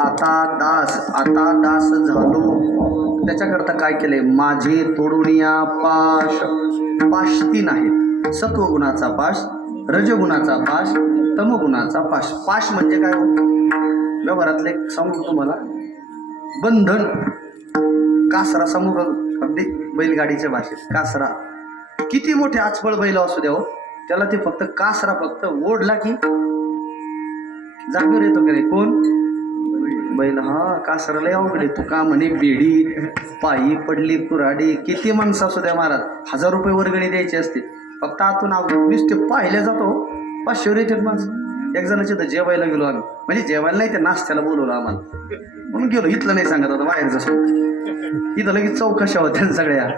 आता दास झालो. त्याच्याकरता काय केलंय? माझे तोडुनिया पाश. पाश तीन आहेत, सत्वगुणाचा पाश, रजगुणाचा पाश, तमगुणाचा पाश. पाश म्हणजे काय? व्यवहारातले सांगू तुम्हाला, बंधन. कासरा समूह, अगदी बैलगाडीच्या भाषेत कासरा. किती मोठे आचपळ बैल असू द्या हो, त्याला ते फक्त कासरा फक्त ओढला की जागेवर येतो की नाही? कोण? बैल. हा कासराला अवघड तू का म्हणे बेडी पायी पडली कुऱ्हाडी. किती माणसं असू द्या महाराज, 1000 रुपये वर्गणी द्यायची असते, फक्त आतून नुसते पाहिल्या जातो. 500 येतात माणसं. एक जणाच्या तर जेवायला गेलो आम्ही, म्हणजे जेवायला नाही, ते नाश्त्याला बोलवलं आम्हाला म्हणून गेलो. इथलं नाही सांगत, आता बाहेर जसं इथं लगेच चौकशा होत्या सगळ्या.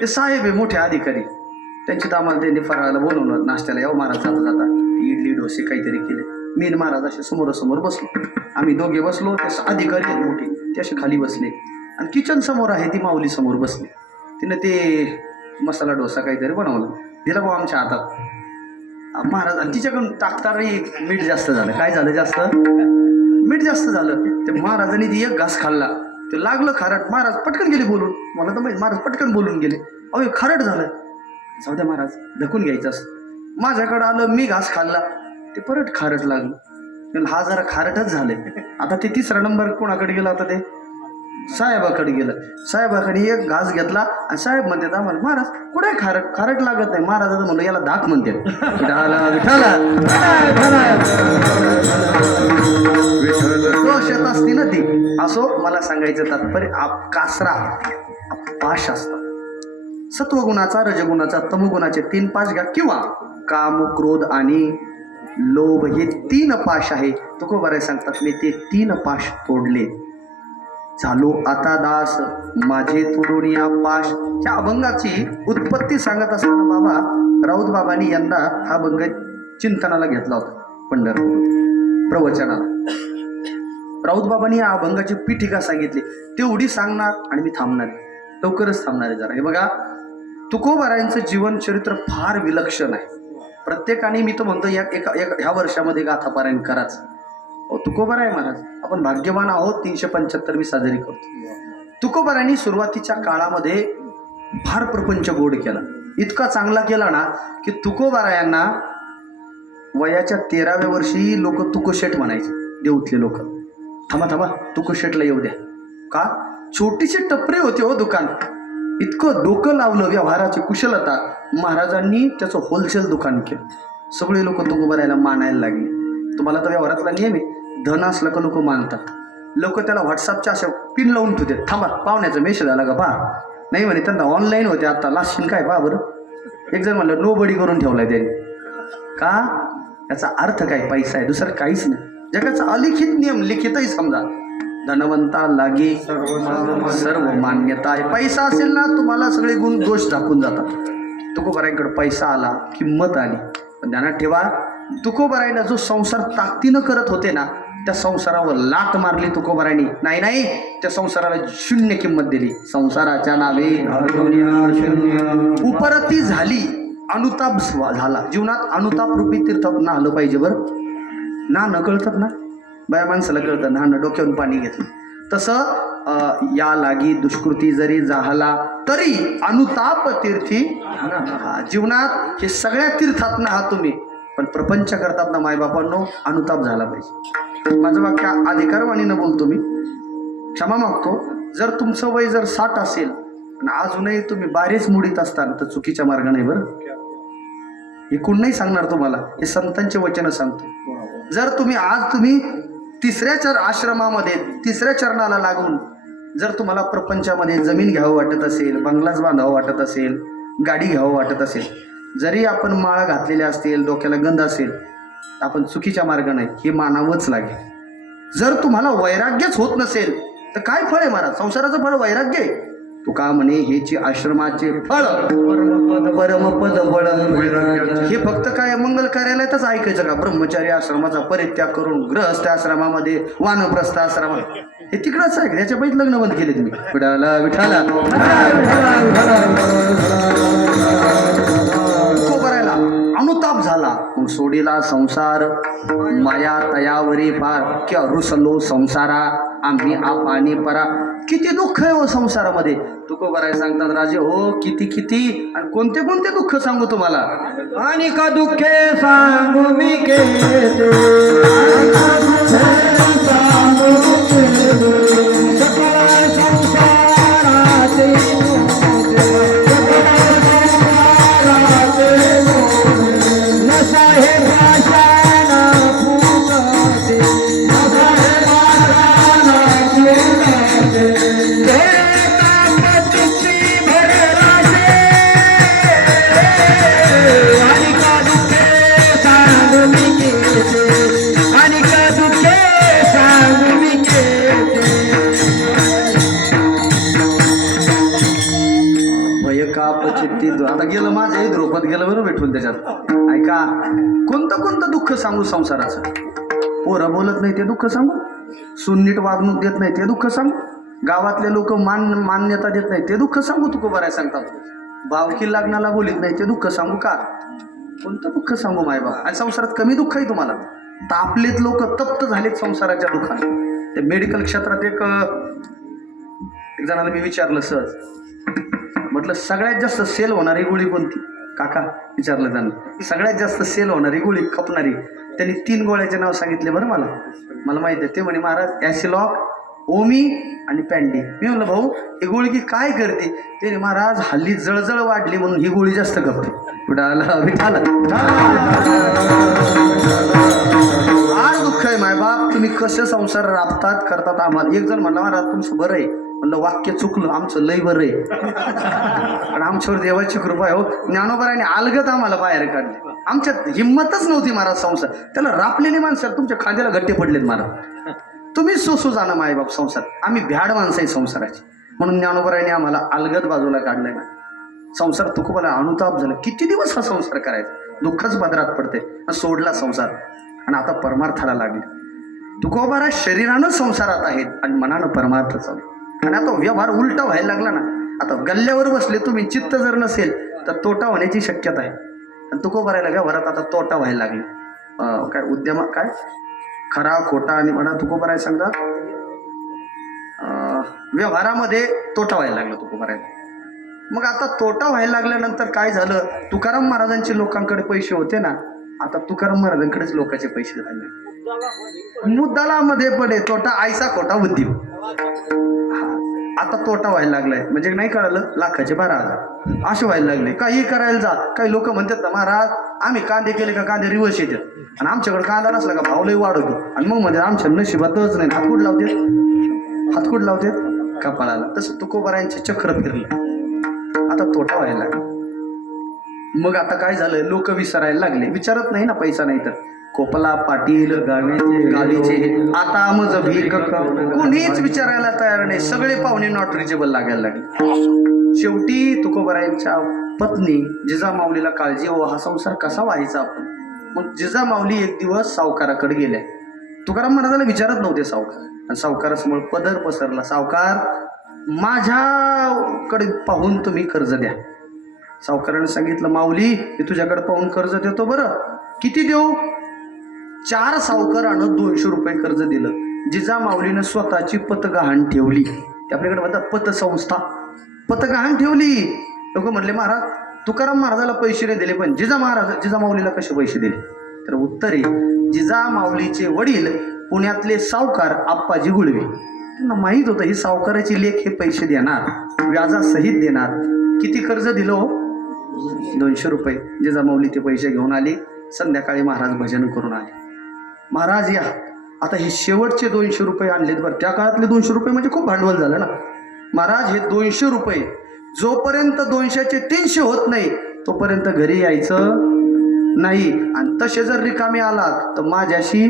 ते साहेब आहे मोठे अधिकारी, त्यांची तर आम्हाला त्यांनी फराळाला बोलवलं नाश्त्याला. यावं महाराज जाता जाता इडली डोसे काहीतरी केले. मी महाराज असे समोरासमोर बसलो, आम्ही दोघे बसलो. ते अधिकारी आहेत मोठे, ते असे खाली बसले आणि किचन समोर आहे, ती माऊली समोर बसली. तिनं ते मसाला डोसा काहीतरी बनवलं, दिला भाऊ आमच्या हातात. महाराज आणि तिच्याकडून टाकतानाही मीठ जास्त झालं. काय झालं? जास्त मीठ जास्त झालं. ते महाराजांनी ती एक घास खाल्ला, ते लागलं खारट. महाराज पटकन गेले बोलून, मला तर माहिती महाराज पटकन बोलून गेले. अहो खारट झालं. जाऊ द्या महाराज, ढकून घ्यायचं असं. माझ्याकडं आलं, मी घास खाल्ला, ते परत खारट लागलं. हा जरा खारटच झाले. आता ते 3रा नंबर कोणाकडे गेला? आता ते साहेबाकडे गेलं. साहेबाकडे एक घास घेतला आणि साहेब म्हणतात आम्हाला, महाराज कुठे खारट? खारट लागत नाही. महाराजाचं म्हणलं याला धाक म्हणते. तो शेत असती ना ती. असो, मला सांगायचं तात्पर्य कासरा पाश असतात. सत्वगुणाचा, रजगुणाचा, तमगुणाचे 3 पाश घ्या, किंवा काम, क्रोध आणि लोभ हे 3 पाश आहे. तुकोबाराय सांगतात मी ते 3 पाश तोडले, झालो आता दास, माझे तोडून या पाश. ह्या अभंगाची उत्पत्ती सांगत असताना बाबा राऊत बाबांनी यंदा हा अभंग चिंतनाला घेतला होता पंढरपूर प्रवचनाला. राऊत बाबांनी या अभंगाची पीठिका सांगितली, तेवढी सांगणार आणि मी थांबणार, लवकरच थांबणार आहे जरा. हे बघा, तुकोबारायांचं जीवन चरित्र फार विलक्षण आहे. प्रत्येकाने, मी तर म्हणतो, ह्या वर्षामध्ये गाथा पारायण कराच. तुकोबाराय महाराज, आपण भाग्यवान आहोत. 375 साजरी करतो. तुकोबारायांनी सुरुवातीच्या काळामध्ये फार प्रपंच गोड केला, इतका चांगला केला ना की तुकोबारायांना वयाच्या 13व्या वर्षी लोक तुकोशेठ म्हणायचे. देऊतले लोक, थांबा तुकोशेठला येऊ द्या. का? छोटीशी टपरी होती हो दुकान. इतकं डोकं लावलं व्यवहाराची कुशलता, महाराजांनी त्याचं होलसेल दुकान केलं. सगळे लोक तुकोबारायला मानायला लागले. तुम्हाला तर व्यवहारातला नियम आहे, धन असलं का लोक मानतात. लोक त्याला व्हॉट्सअपच्या अशा पिन लावून ठेवते, थांबा पाहुण्याचा मेसेज आला का पहा. नाही म्हणे त्यांना ऑनलाईन होते आता, लास्टशीन काय पहा बरं. एक जण म्हणलं नो बडी करून ठेवलाय त्यांनी. का? याचा अर्थ काय? पैसा आहे, दुसरं काहीच नाही. जगाचा अलिखित नियम लिखितही समजा, धनवंता लागे सर्व मान्यता आहे. पैसा असेल ना, तुम्हाला सगळे गुण दोष दाखवून जातात. तुकोबारायांकडे पैसा आला, किंमत आली. पण ध्यानात ठेवा, तुकोबारायांना जो संसार ताकदीनं करत होते ना, त्या संसारावर लाट मारली तुकोबारायांनी. नाही, त्या संसाराला शून्य किंमत दिली. संसाराच्या नावे उपरती झाली, अनुताप झाला. जीवनात अनुताप रूपी तीर्थात नाहलं पाहिजे बरं. ना न कळतात ना, बाया माणसाला कळतं ना, डोक्यावरून पाणी घेतलं. तसं या लागी दुष्कृती जरी जाहला तरी अनुताप तीर्थी. जीवनात हे सगळ्या तीर्थात ना आहात तुम्ही, पण प्रपंच करतात ना मायबापांनो, अनुताप झाला पाहिजे. माझं वाक्य अधिकारवाणीनं बोलतो मी, क्षमा मागतो. जर तुमचं वय जर 60 असेल आणि अजूनही तुम्ही बारेच मुडीत असताल तर चुकीच्या मार्गाने बरं. हे कोण नाही सांगणार तुम्हाला, हे संतांचे वचन सांगतो. जर तुम्ही तिसऱ्या आश्रमामध्ये तिसऱ्या चरणाला लागून जर तुम्हाला प्रपंचामध्ये जमीन घ्यावं वाटत असेल, बंगलाच बांधावं वाटत असेल, गाडी घ्यावं वाटत असेल, जरी आपण माळा घातलेल्या असतील, डोक्याला गंध असेल, आपण चुकीच्या मार्गाने हे मानावंच लागेल. जर तुम्हाला वैराग्यच होत नसेल तर काय फळ आहे महाराज? संसाराचं फळ वैराग्य आहे. तुका म्हणे हेची आश्रमाचे फळ परमपद बळ. हे फक्त काय मंगल कार्यालयातच ऐकायचं का? ब्रह्मचारी आश्रमाचा परित्याग करून गृहस्थ आश्रमामध्ये, वानप्रस्थ आश्रमात, हे तिकडंच आहे. त्याच्या पैकी लग्न बंद केले तुम्ही. विठाला विठाला करायला अनुताप झाला. मग सोडीला संसार माया तयावरी फार क्या रुसलो संसारा आम्ही आपानी परा. किती दुःख आहे हो संसारामध्ये. तुकोबाराय सांगतात, राजे हो किती आणि कोणते कोणते दुःख सांगू तुम्हाला. आणि का दुःखे सांगू मी केले, आता गेलं माझ्याही द्रौपद गेलं बरं भेटून त्याच्यात. ऐका, कोणतं दुःख सांगू संसाराचं. पोरं बोलत नाही ते दुःख सांगू, सून नीट वागणूक देत नाही ते दुःख सांगू, गावातले लोक मान्यता देत नाही ते दुःख सांगू. तुकोबाराय सांगतात, भावकी लग्नाला बोलीत नाही ते दुःख सांगू का? कोणतं दुःख सांगू मायबाप? आणि संसारात कमी दुःख आहे तुम्हाला. तापलेत लोक, तप्त झालेत संसाराच्या दुःखात. ते मेडिकल क्षेत्रात एक जणाला मी विचारलं सहज, म्हटलं सगळ्यात जास्त सेल होणारी गोळी कोणती काका? विचारलं त्यांना. सगळ्यात जास्त सेल होणारी गोळी खपणारी, त्यांनी 3 गोळ्याचे नाव सांगितले बरं मला माहिती आहे. ते म्हणे महाराज ॲसिलॉक, ओमी आणि पॅन्डी. मी म्हणलं भाऊ ही गोळी की काय करते? ते महाराज हल्ली जळजळ वाढली म्हणून ही गोळी जास्त खपते. फार दुःख आहे मायबाप. तुम्ही कसे संसार राबतात करतात. आम्हाला एक जण म्हणला महाराज तुमचं बरं आहे. म्हणलं वाक्य चुकलं, आमचं लय बरं आहे. पण आमच्यावर देवाची कृपा आहे हो. ज्ञानोबाराने अलगत आम्हाला बाहेर काढले. आमच्यात हिंमतच नव्हती महाराज संसार. त्याला रापलेली माणसं तुमच्या खांद्याला गट्टे पडलेत महाराज. तुम्ही सोसू जाणं मायबाप संसार. आम्ही भ्याड माणसं आहे संसाराची. म्हणून ज्ञानोबाराने आम्हाला अलगत बाजूला काढलंय ना. संसार तुकोबाला अनुताप झाला. किती दिवस हा संसार करायचा? दुःखच पदरात पडते. सोडला संसार आणि आता परमार्थाला लागले. तुकोबारा शरीरानं संसारात आहेत आणि मनानं परमार्थ चालू. आणि आता व्यवहार उलटा व्हायला लागला ना. आता गल्ल्यावर बसले तुम्ही, चित्त जर नसेल तर तोटा होण्याची शक्यता आहे. आणि तुकोबारायला व्यवहारात आता तोटा व्हायला लागले. काय उद्यम काय खरा खोटा आणि म्हणा तुकोबाराय सांगतात व्यवहारामध्ये तोटा व्हायला लागला तुकोबारायला. मग आता तोटा व्हायला लागल्यानंतर काय झालं? तुकाराम महाराजांचे लोकांकडे पैसे होते ना, आता तुकाराम महाराजांकडेच लोकांचे पैसे झाले. मुद्दाला मध्ये पडे तोटा आयसा खोटा उद्योग. आता तोटा व्हायला लागलाय. म्हणजे नाही कळालं, लाखाचे 12,000 असे व्हायला लागले. काही करायला जा, काही लोक म्हणतात ना महाराज आम्ही कांदे केले का कांदे रिवर्स येतात, आणि आमच्याकडे कांदा नसला का भाव लई वाढवतो, आणि मग म्हणजे आमच्या नशिबातच नाही. हातकुड लावते, हातकुड लावते कपाळाला. तसं तुकोबारायांचे चक्र फिरलं, आता तोटा व्हायला लागला. मग आता काय झालं, लोक विसरायला लागले. विचारत नाही ना, पैसा नाही तर खोपला पाटील गावीचे आता मज भीक कोणीच विचारायला तयार नाही. सगळे पाहुणे नॉट रिचेबल लागायला लागले. शेवटी तुकोबारायांच्या पत्नी जिजामाऊलीला काळजी, हो हा संसार कसा व्हायचा आपण. मग जिजामाऊली एक दिवस सावकाराकडे गेल्या. तुकाराम महाराजाला विचारत नव्हते सावकार, आणि सावकारासमोर पदर पसरला. सावकार माझ्याकडे पाहून तुम्ही कर्ज द्या. सावकाराने सांगितलं, माऊली मी तुझ्याकडे पाहून कर्ज देतो, बरं किती देऊ. 4 सावकारानं 200 रुपये कर्ज दिलं. जिजामाऊलीनं स्वतःची पतगहाण ठेवली. ते आपल्याकडे म्हणतात पतसंस्था, पतगहाण ठेवली. लोक म्हणले महाराज तुकाराम महाराजाला पैसे नाही दिले, पण जिजामाऊलीला कसे पैसे दिले. तर उत्तर आहे, जिजामाऊलीचे वडील पुण्यातले सावकार आप्पाजी गुळवे, त्यांना माहीत होतं ही सावकाराची लेख हे पैसे देणार, व्याजासहित देणार. किती कर्ज दिलं हो, 200 रुपये. जिजामाऊली ते पैसे घेऊन आले. संध्याकाळी महाराज भजन करून आले. महाराज या आता हे शेवटचे 200 रुपये आणलेत बरं. त्या काळातले 200 रुपये म्हणजे खूप भांडवल झालं ना. महाराज हे 200 रुपये जोपर्यंत 200चे 300 होत नाही तोपर्यंत घरी यायचं नाही, आणि तसे जर रिकामे आलात तर माझ्याशी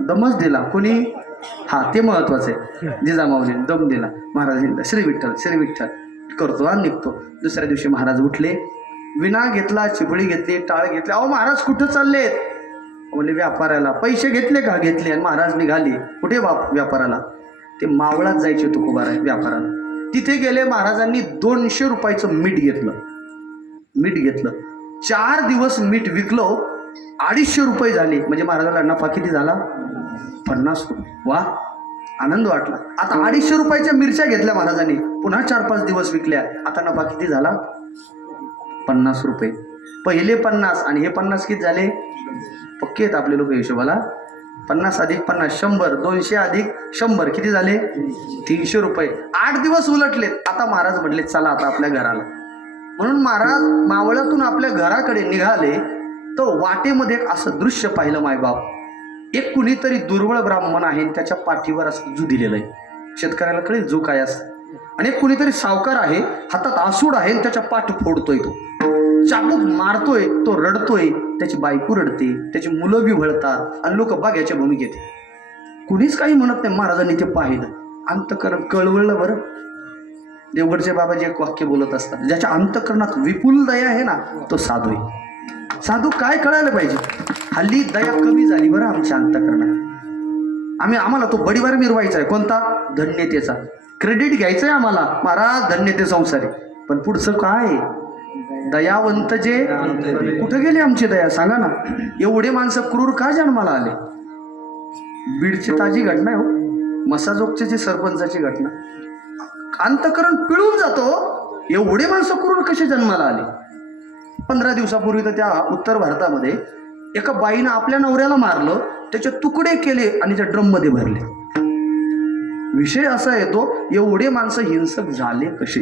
दमच दिला. कोणी, हा ते महत्वाचं आहे. जिजामाऊलीने दम दिला. महाराजांना श्री विठ्ठल श्री विठ्ठल करतो आणि निघतो. दुसऱ्या दिवशी महाराज उठले, विना घेतला, चिपळी घेतली, टाळ घेतले. अहो महाराज कुठं चाललेत. म्हणजे व्यापाराला. पैसे घेतले का, घेतले. आणि महाराज निघाले कुठे व्यापाराला, ते मावळात जायचे तुकोबार आहे व्यापाराला. तिथे गेले. महाराजांनी 200 रुपयाचं मीठ घेतलं. मीठ घेतलं 4 दिवस मीठ विकलो, 250 रुपये झाले. म्हणजे महाराजाला नफा किती झाला, 50 रुपये. वा, आनंद वाटला. आता 250 रुपयाच्या मिरच्या घेतल्या महाराजांनी, पुन्हा 4-5 दिवस विकल्या. आता नफा किती झाला, 50 रुपये. पहिले 50 आणि हे 50 किती झाले, पक्के आहेत आपले लोक हिशोबाला. 50 अधिक 50 100, 200 अधिक 100 किती झाले, 300 रुपये. 8 दिवस उलटलेत. आता महाराज म्हटले चला आता आपल्या घराला. म्हणून महाराज मावळातून आपल्या घराकडे निघाले तर वाटेमध्ये एक असं दृश्य पाहिलं मायबाप. एक कुणीतरी दुर्बळ ब्राह्मण आहे, त्याच्या पाठीवर असं जू दिलेलं आहे. शेतकऱ्याला कळेल जू काय असतं. आणि एक कुणीतरी सावकार आहे, हातात आसूड आहे, त्याच्या पाठ फोडतोय, तो चाबूक मारतोय, तो रडतोय, त्याची बायको रडते, त्याची मुलं बी वळतात, आणि लोक बघ्याच्या भूमिकेत. कुणीच काही म्हणत नाही. महाराजांनी ते पाहिलं, अंतकरण कळवळलं. बरं देवगडचे बाबाजी एक वाक्य बोलत असतात, ज्याच्या अंतकरणात विपुल दया आहे ना तो साधू आहे. साधू काय कळायला पाहिजे. हल्ली दया कमी झाली बरं आमच्या अंतकरणात. आम्हाला तो बडीवार मिरवायचा आहे. कोणता, धन्यतेचा. क्रेडिट घ्यायचंय आम्हाला, महाराज धन्यते संसारी. पण पुढचं काय, दयावंत जे कुठे गेले आमची दया, सांगा ना. एवढे माणसं क्रूर का जन्माला आले. बीडची ताजी घटना आहे हो, मसाजोगची सरपंचाची घटना. अंतकरण पिळून जातो. एवढे माणसं क्रूर कसे जन्माला आले. 15 दिवसापूर्वी तर त्या उत्तर भारतामध्ये एका बाईनं आपल्या नवऱ्याला मारलं, त्याचे तुकडे केले आणि त्या ड्रम मध्ये भरले. विषय असा येतो, एवढे माणसं हिंसक झाले कसे.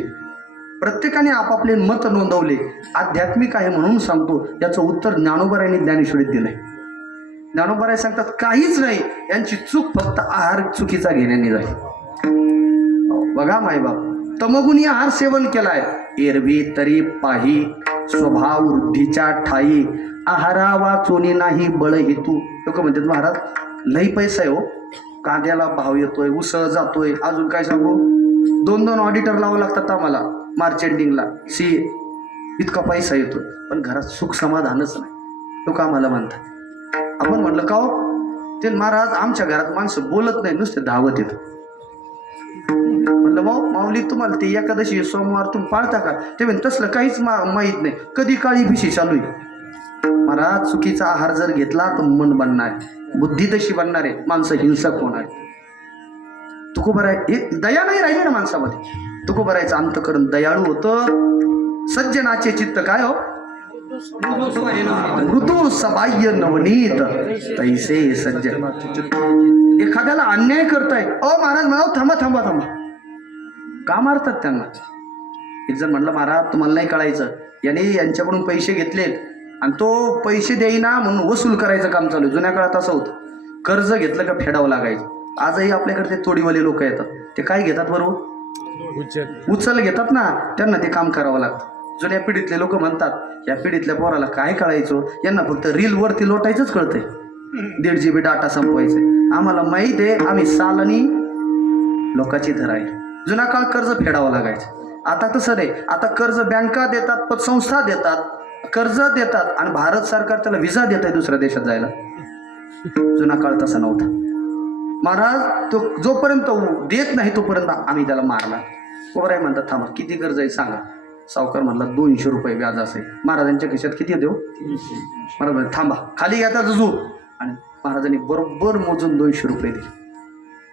प्रत्येकाने आपापले मत नोंदवले. आध्यात्मिक आहे म्हणून सांगतो, याचं उत्तर ज्ञानोबारायांनी ज्ञानेश्वरीत दिलंय. ज्ञानोबाराय सांगतात काहीच नाही, यांची चूक फक्त आहार चुकीचा घेण्याने झाली. बघा मायबाप, तमगुणी आहार सेवन केलाय. एरवी तरी पाही स्वभाव वृद्धीच्या ठाई, आहारा वाचोनी नाही बळ हेतू. लोक म्हणतात महाराज लई पैसा आहे हो, कांद्याला भाव येतोय, उसळ जातोय, अजून काय सांगू, 2-2 ऑडिटर लावावं लागतात आम्हाला मार्च एंडिंगला, सीए. इतका पैसा येतोय पण घरात सुख समाधानच नाही. लोक आम्हाला म्हणतात. आपण म्हटलं का हो, ते महाराज आमच्या घरात माणसं बोलत नाही, नुसते धावत येत. म्हटलं भाऊ माऊली तुम्हाला ते एकादशी सोमवार तुम्ही पाळता का. ते म्हण तसलं काहीच माहीत नाही, कधी काळी भिशी चालू आहे. महाराज चुकीचा आहार जर घेतला तर मन बनणार, बुद्धी तशी बनणार आहे, माणसं हिंसक होणार. तुकोबाराय हे दया नाही राहिली ना माणसामध्ये. तुकोबारायचं अंतकरण दयाळू होतं. सज्जनाचे चित्त काय हो, मृदू सबाह्य नवनीत तैसे सज्जन. एखाद्याला अन्याय करताय, ओ महाराज म्हणा थांबा थांबा थांबा, का मारतात त्यांना? एक जण म्हटलं, महाराज तुम्हाला नाही कळायचं, याने यांच्याकडून पैसे घेतलेत आणि तो पैसे देईना म्हणून वसूल करायचं काम चालू आहे. जुन्या काळात असं होतं, कर्ज घेतलं का फेडावं लागायचं. आजही आपल्याकडे ते तोडीवाले लोक येतात, ते काय घेतात बरोबर? उचल घेतात ना, त्यांना ते काम करावं लागतं. जुन्या पिढीतले लोक म्हणतात, या पिढीतल्या पोराला काय कळायचो, यांना फक्त रीलवरती लोटायचंच कळतंय, 1.5 GB डाटा संपवायचंय. आम्हाला माहीत आहे, आम्ही सालानी लोकांची धराई. जुना काळ कर्ज फेडावं लागायचं. आता तसं नाही, आता कर्ज बँका देतात, पतसंस्था देतात, कर्ज देतात आणि भारत सरकार त्याला व्हिसा देत आहे दुसऱ्या देशात जायला. जुना काळ तसा नव्हता. महाराज तो जोपर्यंत देत नाही तोपर्यंत आम्ही त्याला मारला. पोराय म्हणतात, थांबा किती कर्ज आहे सांगा. सावकार म्हणला 200 रुपये व्याज असेल. महाराजांच्या खिशात किती देऊ? महाराज म्हणले, थांबा खाली घ्या जुजू. आणि महाराजांनी बरोबर मोजून 200 रुपये दिले.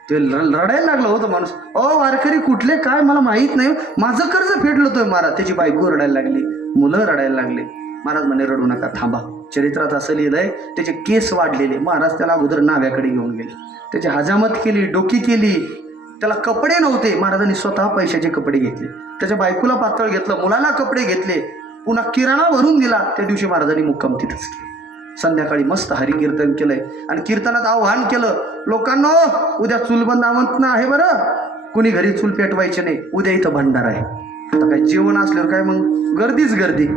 ते रडायला लागलं होतं माणूस. वारकरी कुठले काय मला माहीत नाही, माझं कर्ज फेडलं होतं महाराज. त्याची बायको रडायला लागली, मुलं रडायला लागली. महाराज म्हणे, रडू नका, थांबा. चरित्रात असं लिहिलंय, त्याचे केस वाढलेले. महाराज त्याला अगोदर नाव्याकडे घेऊन गेले, त्याची हजामत केली, डोकी केली. त्याला कपडे नव्हते, महाराजांनी स्वतः पैशाचे कपडे घेतले. त्याच्या बायकोला पातळ घेतलं, मुलाला कपडे घेतले, पुन्हा किराणा भरून दिला. त्या दिवशी महाराजांनी मुक्काम तिथंच केला. संध्याकाळी मस्त हरिकीर्तन केलंय आणि कीर्तनात आव्हान केलं, लोकांनो उद्या चूलबंद आमंत्रण आहे बरं, कुणी घरी चूल पेटवायचे नाही, उद्या इथं भंडार आहे. आता काय जेवण असल्यावर काय मग गर्दीच गर्दी.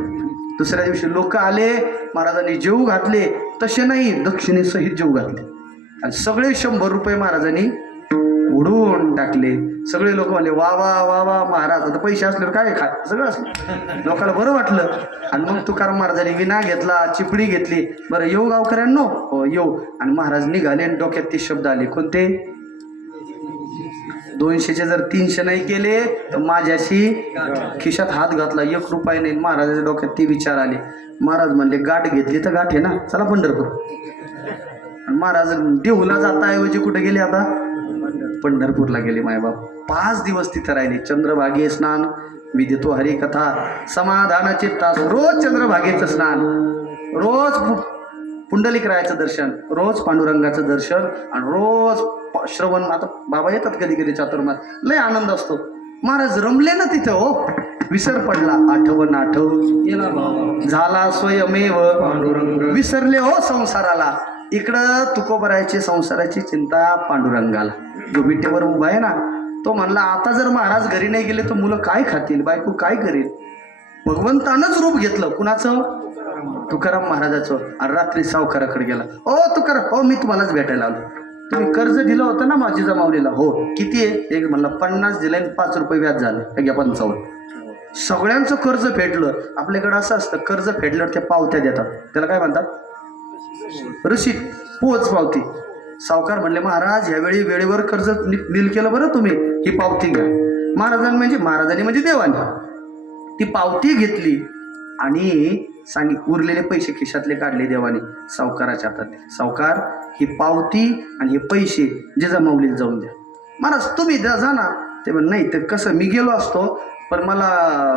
दुसऱ्या दिवशी लोक आले, महाराजांनी जेवू घातले. तसे नाही, दक्षिणेसहित जेवू घातले आणि सगळे 100 रुपये महाराजांनी उडून टाकले. सगळे लोक म्हणले, वा वा वा वा महाराज. आता पैसे असल्यावर काय खा, सगळं असलं. लोकांना बरं वाटलं. आणि मग तुकाराम महाराजांनी विना घेतला, चिपडी घेतली. बरं येऊ गावकऱ्यांनो? हो येऊ. आणि महाराज निघाले आणि डोक्यात ते शब्द आले, कोणते? 200चे जर 300 नाही केले तर माझ्याशी खिशात हात घातला, 1 रुपया नाही. महाराजाच्या डोक्यात ते विचार आले. महाराज म्हणले, गाठ घेतली तर गाठ आहे ना, चला पंढरपूर. आणि महाराज देहूला जाता ऐवजी कुठे गेले आता? पंढरपूरला गेले. मायबाप 5 दिवस तिथं राहिले. चंद्रभागे स्नान, विधितो हरिकथा, समाधानाचे तास, रोज चंद्रभागेचं स्नान, रोज पुंडलिकरायाचं दर्शन, रोज पांडुरंगाचं दर्शन आणि रोज श्रवण. आता बाबा येतात कधी कधी चातुर्मास, लय आनंद असतो. महाराज रमले ना तिथं. हो विसर पडला, आठवण आठव झाला स्वयमेव पांडुरंग. विसरले हो संसाराला. इकडं तुकोबरायची संसाराची चिंता पांडुरंगाला. जो विटेवर उभा आहे ना, तो म्हणला, आता जर महाराज घरी नाही गेले तर मुलं काय खातील, बायको काय करेल. भगवंतानंच रूप घेतलं. कुणाचं? तुकाराम महाराजाचं. आणि रात्री सावकाराकडे गेला. ओ तुकाराम, हो मी तुम्हालाच भेटायला आलो. तुम्ही कर्ज दिलं होतं ना माझी जमावलेला? हो. किती आहे? एक म्हणला 50 दिले आणि 5 रुपये व्याज झालं. घ्या 55. सगळ्यांचं कर्ज फेडलं. आपल्याकडं असं असतं, कर्ज फेडल्यावर ते पावत्या देतात, त्याला काय म्हणतात? रशीद, पोच पावती. सावकार म्हणले, महाराज यावेळी वेळेवर कर्ज नील केलं बरं तुम्ही, ही पावती घ्या. महाराजांनी म्हणजे देवाने ती पावती घेतली आणि उरलेले पैसे खिशातले काढले देवाने, सावकाराच्या हातात दिले. सावकार, ही पावती आणि हे पैसे जे जमावले जाऊन द्या. महाराज तुम्ही द्या जा ना. ते म्हण, नाही तर कसं, मी गेलो असतो पण मला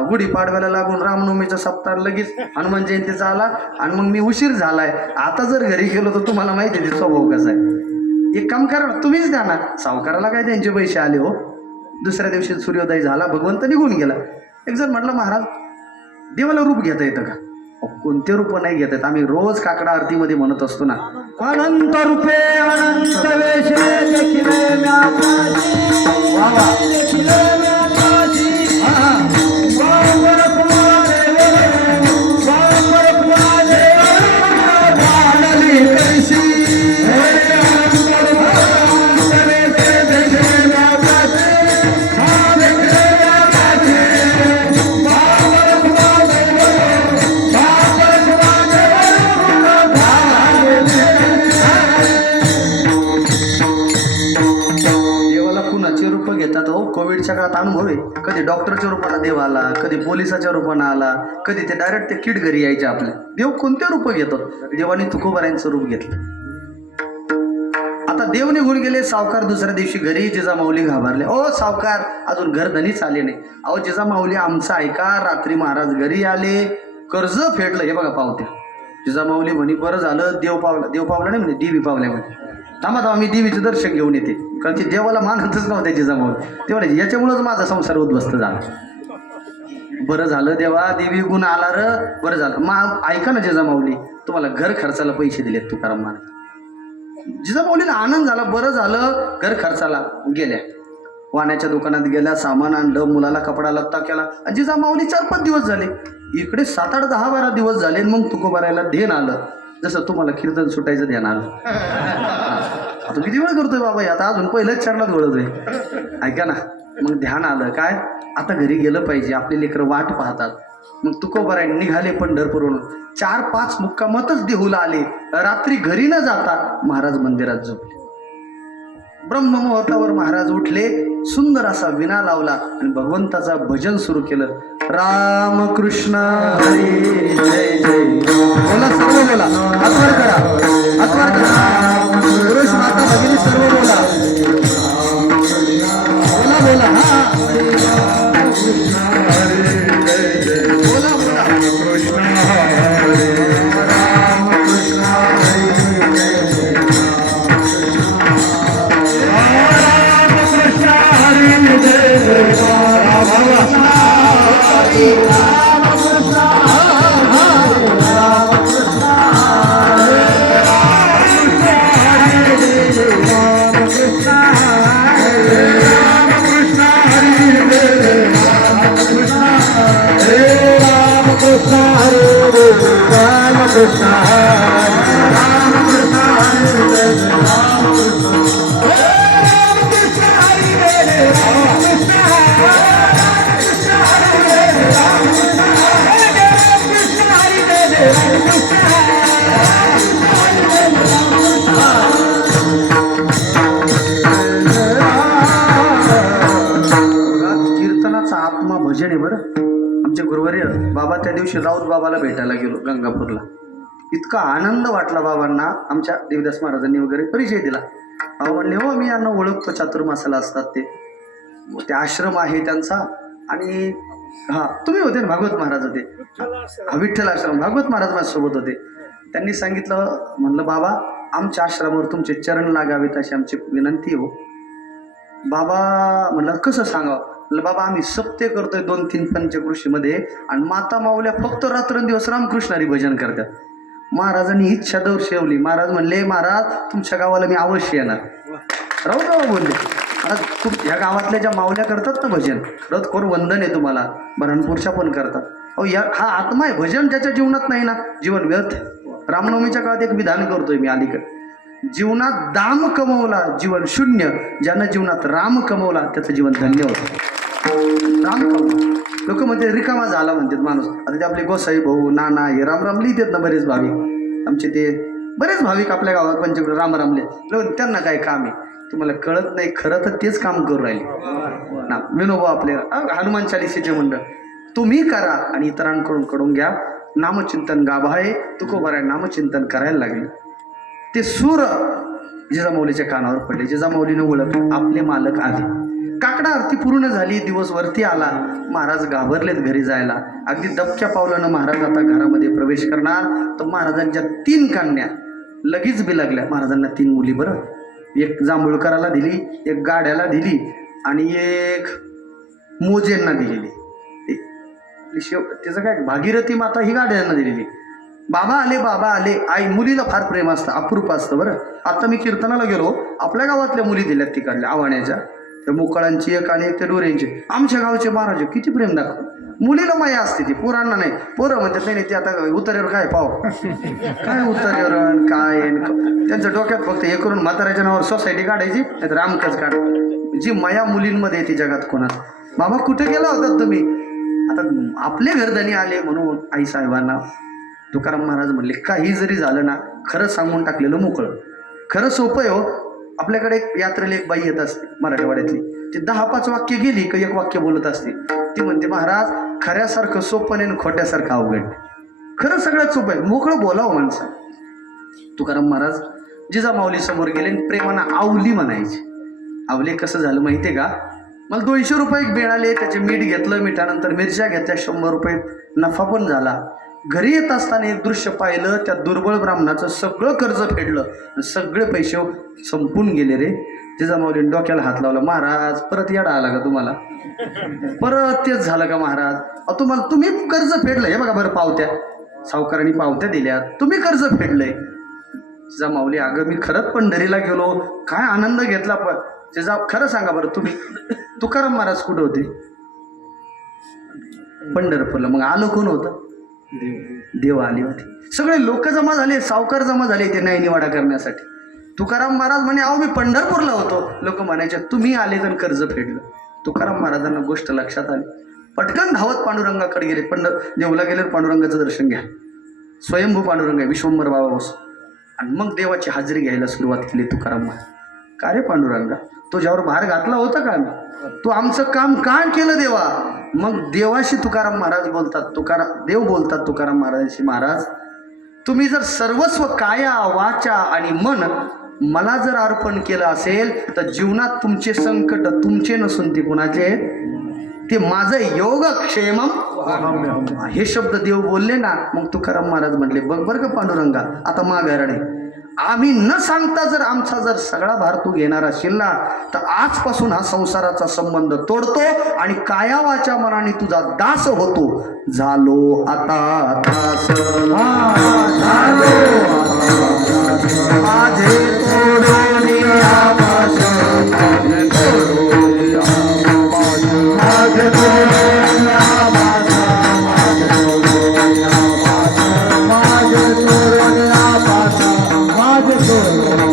गुढीपाडव्याला लागून रामनवमीचा सप्ताह लगेच हनुमान जयंतीचा आला आणि मग मी उशीर झालाय. आता जर घरी गेलो तर तुम्हाला माहिती आहे स्वभाव कसा आहे. एक काम करा, तुम्हीच द्या ना. सावकाराला काय त्यांचे पैसे आले हो. दुसऱ्या दिवशी सूर्योदय झाला, भगवंत निघून गेला. एक जण म्हटलं, महाराज देवाला रूप घेता येतं का? कोणते रूप नाही घेत आहेत. आम्ही रोज काकडा आरतीमध्ये म्हणत असतो ना, अनंत रूपे अनंत वेशे देखिले म्याकाशी, वा वा देखिले म्याकाशी. वावर कुमारे वावर कुमारे वाडली कैसी. कोविडच्या काळात अनुभव आहे. कधी डॉक्टरच्या रूपाला देव आला, कधी पोलिसाच्या रूपानं आला, कधी ते डायरेक्ट ते किट घरी यायचे आपल्या. देव कोणते रूप घेतो? देवाने तुकोबारायांचं रूप घेतलं. आता देव निघून गेले. सावकार दुसऱ्या दिवशी घरी. जिजामाऊली घाबरले. ओ सावकार, अजून घरधनीच आले नाही. अहो जिजामाऊली आमचं ऐका, रात्री महाराज घरी आले, कर्ज फेडलं, हे बघा पावत्या. जिजामाऊली म्हणे, बरं झालं देव पावला नाही म्हणे, देवी पावल्या म्हणे. थांबा मी देवीचं दर्शन घेऊन येते, कारण ते देवाला मानतच नव्हते जिजामाऊली. ते म्हणायचे याच्यामुळंच माझा संसार उद्ध्वस्त झाला. बरं झालं देवा, देवी गुण आला र, बरं झालं. ऐका ना जिजामाऊली, तुम्हाला घर खर्चाला पैसे दिलेत तुकाराम महाराज. जिजामाऊलीला आनंद झाला, बरं झालं घर खर्चाला गेल्या. वाण्याच्या दुकानात गेल्या, सामान आणलं, मुलाला कपडा लत्ता केला. आणि जिजामाऊली 4-5 दिवस झाले इकडे, 7-8, 10-12 दिवस झाले. मग तुकोबारायला ध्यान आलं, जसं तुम्हाला कीर्तन सुटायचं ध्यान आलं. आता किती वेळ करतोय बाबा, आता अजून पहिल्याच चरणात वळतोय. ऐका ना, मग ध्यान आलं काय, आता घरी गेलं पाहिजे, आपले लेकरं वाट पाहतात. मग तुकोबाराय निघाले पंढरपूरहून. 4-5 मुक्कामातच देहूला आले. रात्री घरी न जाता महाराज मंदिरात झोपले. ब्रह्ममुहूर्तावर महाराज उठले, सुंदर असा विणा लावला आणि भगवंताचा भजन सुरू केलं. राम कृष्ण हरी जय जय. बोला, सर्व बोला, हातवर करा, हातवर करा. पुरुष माता भगिनी सर्व बोला, बोला बोला. हा बोला बोला. भजन आहे बरं. आमचे गुरुवर्य बाबा त्या दिवशी राऊत बाबाला भेटायला गेलो गंगापूरला. इतका आनंद वाटला बाबांना. आमच्या देवदास महाराजांनी वगैरे परिचय दिला. बाबा म्हणले हो मी यांना ओळखतो, चातुर्मासाला असतात ते आश्रम आहे त्यांचा. आणि हा तुम्ही होते ना, भागवत महाराज होते, विठ्ठल आश्रम, भागवत महाराज माझ्यासोबत होते. त्यांनी सांगितलं, म्हणलं बाबा आमच्या आश्रमावर तुमचे चरण लागावेत अशी आमची विनंती हो. बाबा म्हणलं कसं सांगावं. म्हणलं बाबा आम्ही सप्ते करतोय 2-3 पंचकृषीमध्ये, आणि माता माऊल्या फक्त रात्रंदिवस रामकृष्णारी भजन करतात. महाराजांनी इच्छा दर्शवली. महाराज म्हणले महाराज तुमच्या गावाला मी अवश्य येणार. राहू बाबा बोलले, आता ह्या गावातल्या ज्या माऊल्या करतात ना भजन, खरंच कोण वंदन आहे तुम्हाला. बऱ्हाणपूरच्या पण करतात. अहो हा आत्मा आहे. भजन ज्याच्या जीवनात नाही ना, जीवन व्यर्थ. रामनवमीच्या काळात एक विधान करतोय मी अलीकडे, जीवनात दाम कमवला जीवन शून्य, ज्यानं जीवनात राम कमवला त्याचं जीवन धन्य होतं. राम कमवला लोक म्हणते रिकामा झाला म्हणतात माणूस. आता ते आपले गोसाई भाऊ नाना हे राम लिहितात ना, बरेच भाविक आमचे, ते बरेच भाविक आपल्या गावात पंचकृष्ण राम लिहित. त्यांना काय काम आहे तुम्हाला कळत नाही. खरं तर तेच काम करू राहिले ना. विनोबा आपले हनुमान चालीसेचे मंडळ तुम्ही करा आणि इतरांकडून कडून घ्या. नामचिंतन गाभाळे तुकोबाराय नामचिंतन करायला लागले. ते सूर जिजामाऊलीच्या कानावर पडले. जिजामाऊलीने ओळख, आपले मालक आले. काकडा आरती पूर्ण झाली, दिवस वरती आला. महाराज घाबरलेत घरी जायला. अगदी दबक्या पावलानं महाराज आता घरामध्ये प्रवेश करणार, तर महाराजांच्या 3 कन्या लगेच बिलगल्या. महाराजांना 3 मुली बरं. एक जांभूळकराला दिली, एक गाड्याला दिली आणि एक मोजेंना दिलेली. त्याचं काय भागीरथी माता ही गाड्यांना दिलेली. बाबा आले. आई मुलीला फार प्रेम असतं, अप्रूप असतं बरं. आता मी कीर्तनाला गेलो, आपल्या गावातल्या मुली दिल्यात तिकडल्या आव्हाण्याच्या, त्या मोकळांची एक आणि एक त्या डोऱ्यांची. आमच्या गावचे महाराज किती प्रेम दाखव. मुलीला माया असते ती, पोरांना नाही. पोरं म्हणतात नाही ते आता उतार्यावर काय पाव काय उतार्यावर काय. त्यांच्या डोक्यात फक्त हे करून म्हाताऱ्याच्या नावावर सोसायटी काढायची, नाही तर आमकच काढ. जी माया मुलींमध्ये येते जगात कोणाच. बाबा कुठे गेला होतात तुम्ही. आता आपले घरधनी आले म्हणून आई साहेबांना तुकाराम महाराज म्हणले काही जरी झालं ना, खरं सांगून टाकलेलं मोकळं. खरं सोपं आहे हो. आपल्याकडे एक यात्रेला एक बाई येत असते मराठवाड्यातली, ती 10-5 वाक्य गेली का 1 वाक्य बोलत असते. ती म्हणते महाराज खऱ्यासारखं सोपं नाही, खोट्यासारखं अवघड. खरं सगळ्यात सोपं आहे, मोकळं बोलावं माणसं. तुकाराम महाराज जिजामाऊली समोर गेले आणि प्रेमानं आवली म्हणायची. आवले कसं झालं माहिती आहे का, मला 200 रुपये मिळाले, त्याचे मीठ घेतलं, मिठानंतर मिरच्या घेतल्या, 100 रुपये नफा पण झाला. घरी येत असताना एक दृश्य पाहिलं. त्या दुर्बळ ब्राह्मणाचं सगळं कर्ज फेडलं आणि सगळे पैसे संपून गेले रे. जिजामाऊलीने डोक्याला हात लावला. महाराज परत येडा आला का तुम्हाला? परत तेच झालं का महाराज? तुम्ही कर्ज फेडलं. हे बघा बरं, पावत्या सावकारांनी पावत्या दिल्या, तुम्ही कर्ज फेडलंय. जिजामाऊली, अगं मी खरंच पंढरीला गेलो, काय आनंद घेतला. पण खरं सांगा बरं, तुम्ही तुकाराम महाराज कुठं होते? पंढरपूरला. मग आलो कोण होतं? देव आले होते. सगळे लोक जमा झाले, सावकार जमा झाले ते न्यायनिवाडा करण्यासाठी. तुकाराम महाराज म्हणे, अहो मी पंढरपूरला होतो. लोक म्हणायचे तुम्ही आले तर कर्ज फेडलं. तुकाराम महाराजांना गोष्ट लक्षात आली. पटकन धावत पांडुरंगाकडे गेले. देवला गेल्यावर पांडुरंगाचं दर्शन घ्या. स्वयंभू पांडुरंग आहे, विश्वंभर बाबा बस. आणि मग देवाची हाजरी घ्यायला सुरुवात केली तुकाराम महाराज. का रे पांडुरंगा, तुझ्यावर भार घातला होता का मी? तू आमचं काम का केलं देवा? मग देवाशी तुकाराम महाराज बोलतात, देव बोलतात तुकाराम महाराजांशी, महाराज तुम्ही जर सर्वस्व काया वाचा आणि मन मला जर अर्पण केलं असेल तर जीवनात तुमचे संकट तुमचे नसून ते कुणाचे आहेत? ते माझं योगक्षेमम हे शब्द देव बोलले ना. मग तुकाराम महाराज म्हटले, बघ बरं का पांडुरंगा, आता माघारणे आम्ही न सांगता जर आमचा जर सगळा भार तू घेणार असेल ना, तर आजपासून हा संसाराचा संबंध तोडतो आणि काया वाचा मनाने तुझा दास होतो. झालो आता दास, माझे तोडून आकाश, माझे तोडून आकाश, माझे तोडून आकाश, माझे तोडून आकाश, माझे तोडून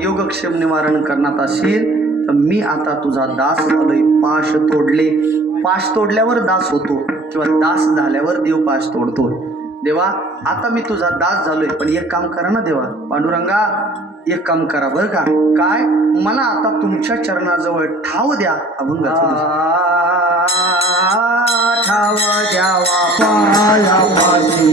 योगक्षेम निवारण करण्यात असेल तर मी आता तुझा दास झालोय. पाश तोडले, पाश तोडल्यावर दास होतो किंवा दास झाल्यावर देव पाश तोडतो. देवा आता मी तुझा दास झालोय, पण एक काम करा ना देवा. पांडुरंगा एक काम करा बरं का. काय? मला आता तुमच्या चरणाजवळ ठाव द्या. अभंगाचं ठाव द्यावा पायापाशी,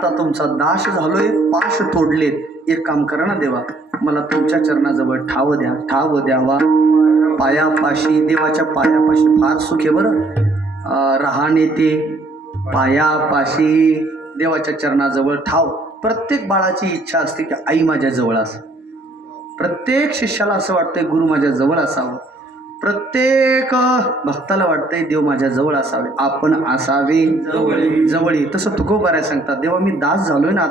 आता तुमचा दास झालोय, पाश तोडलेत. एक काम करा ना देवा, मला तुमच्या चरणाजवळ ठाव द्या, ठाव द्यावा पायापाशी. देवाच्या पायापाशी फार सुख आहे बरं. रहाणे ते पायापाशी, देवाच्या चरणाजवळ ठाव. प्रत्येक बाळाची इच्छा असते की आई माझ्या जवळ असावं. प्रत्येक शिष्याला असं वाटतंय गुरु माझ्या जवळ असावं. प्रत्येक भक्ताला वाटतंय देव माझ्या जवळ असावे, आपण असावे जवळी. तसं तुकोबाराय सांगतात, देवा मी दास झालोय ना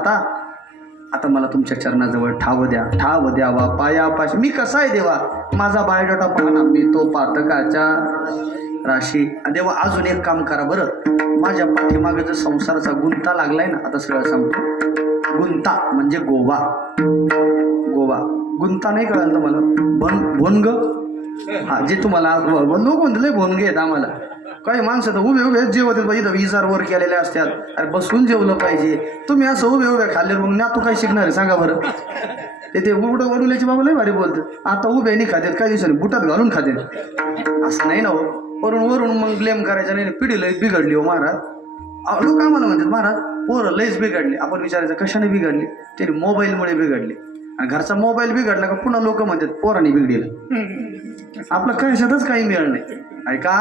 आता मला तुमच्या चरणाजवळ ठाव द्या, ठाव द्यावा पायापाशी. मी कसा आहे देवा, माझा बायोडाटा पहा ना, मी तो पातकाच्या राशी. देवा अजून एक काम करा बरं, माझ्या पाठीमागे जर संसाराचा गुंता लागलाय ना, आता सरळ सांगतो, गुंता म्हणजे गोवा. गोवा गुंता नाही कळाल तर मला भोनग, हा जे तुम्हाला लोक म्हणले भोनगे आहेत आम्हाला. काही माणसं तर उभे उभे जेवत इथं विजार वर केलेले असतात. अरे बसून जेवलं पाहिजे. तुम्ही असं उभे उभे खाल्ले मग ना तू काय शिकणार आहे सांगा बरं. ते उघडं वडुल्याची बाबा लय भारी बोलतात. आता उभे नाही खातात, काही दिवसांनी बुटात घालून खाते. असं नाही ना हो, वरून वरून मग ब्लेम करायचं नाही. पिढी लय बिघडली हो महाराज. लोक आम्हाला म्हणतात महाराज पोरं लयच बिघडली. आपण विचारायचं कशाने बिघडली, त्याने मोबाईलमुळे बिघडली. आणि घरचा मोबाईल बिघडला का पुन्हा लोक म्हणतात पोरांनी बिघडेल. आपलं कशातच काही मिळ नाही. ऐका,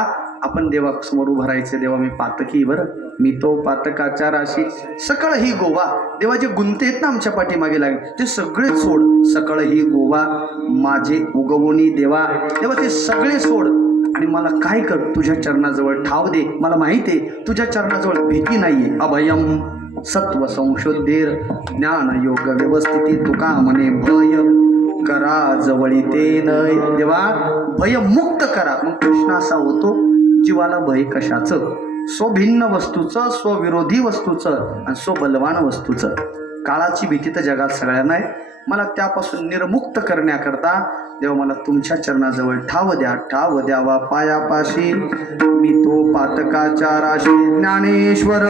आपण देवासमोर उभं राहायचं. देवा मी पातकी बरं, मी तो पातकाच्या राशी. सकळ ही गोवा. देवा जे गुंते आहेत ना आमच्या पाठीमागे लागले ते सगळे सोड. सकळ ही गोवा माझे उगवणी देवा. देवा ते सगळे सोड आणि मला काय कर, तुझ्या चरणाजवळ ठाव दे. मला माहिती आहे तुझ्या चरणाजवळ भीती नाहीये. अभयम सत्व संशोधेर ज्ञान योग व्यवस्थिती तुका म्हणे भय करा जवळी ते नय. देवा भय मुक्त करा. मग प्रश्न असा होतो जीवाला भय कशाचं, स्वभिन्न वस्तूचं, स्वविरोधी वस्तूचं आणि स्वबलवान वस्तूचं. काळाची भीती तर जगात सगळ्यांना आहे. मला त्यापासून निर्मुक्त करण्याकरता देवा मला तुमच्या चरणाजवळ ठाव द्या, ठाव द्यावा पायापाशी. मी तो पातकाच्या राशी. ज्ञानेश्वर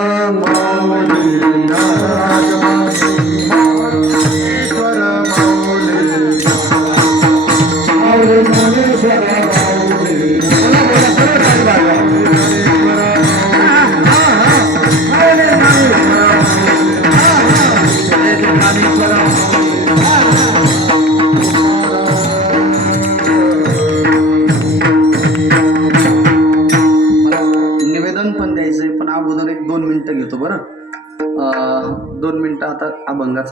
निवेदन पण द्यायचंय, पण अगोदर 1-2 मिनिटं घेतो बरं. 2 मिनिटं आता अभंगाचं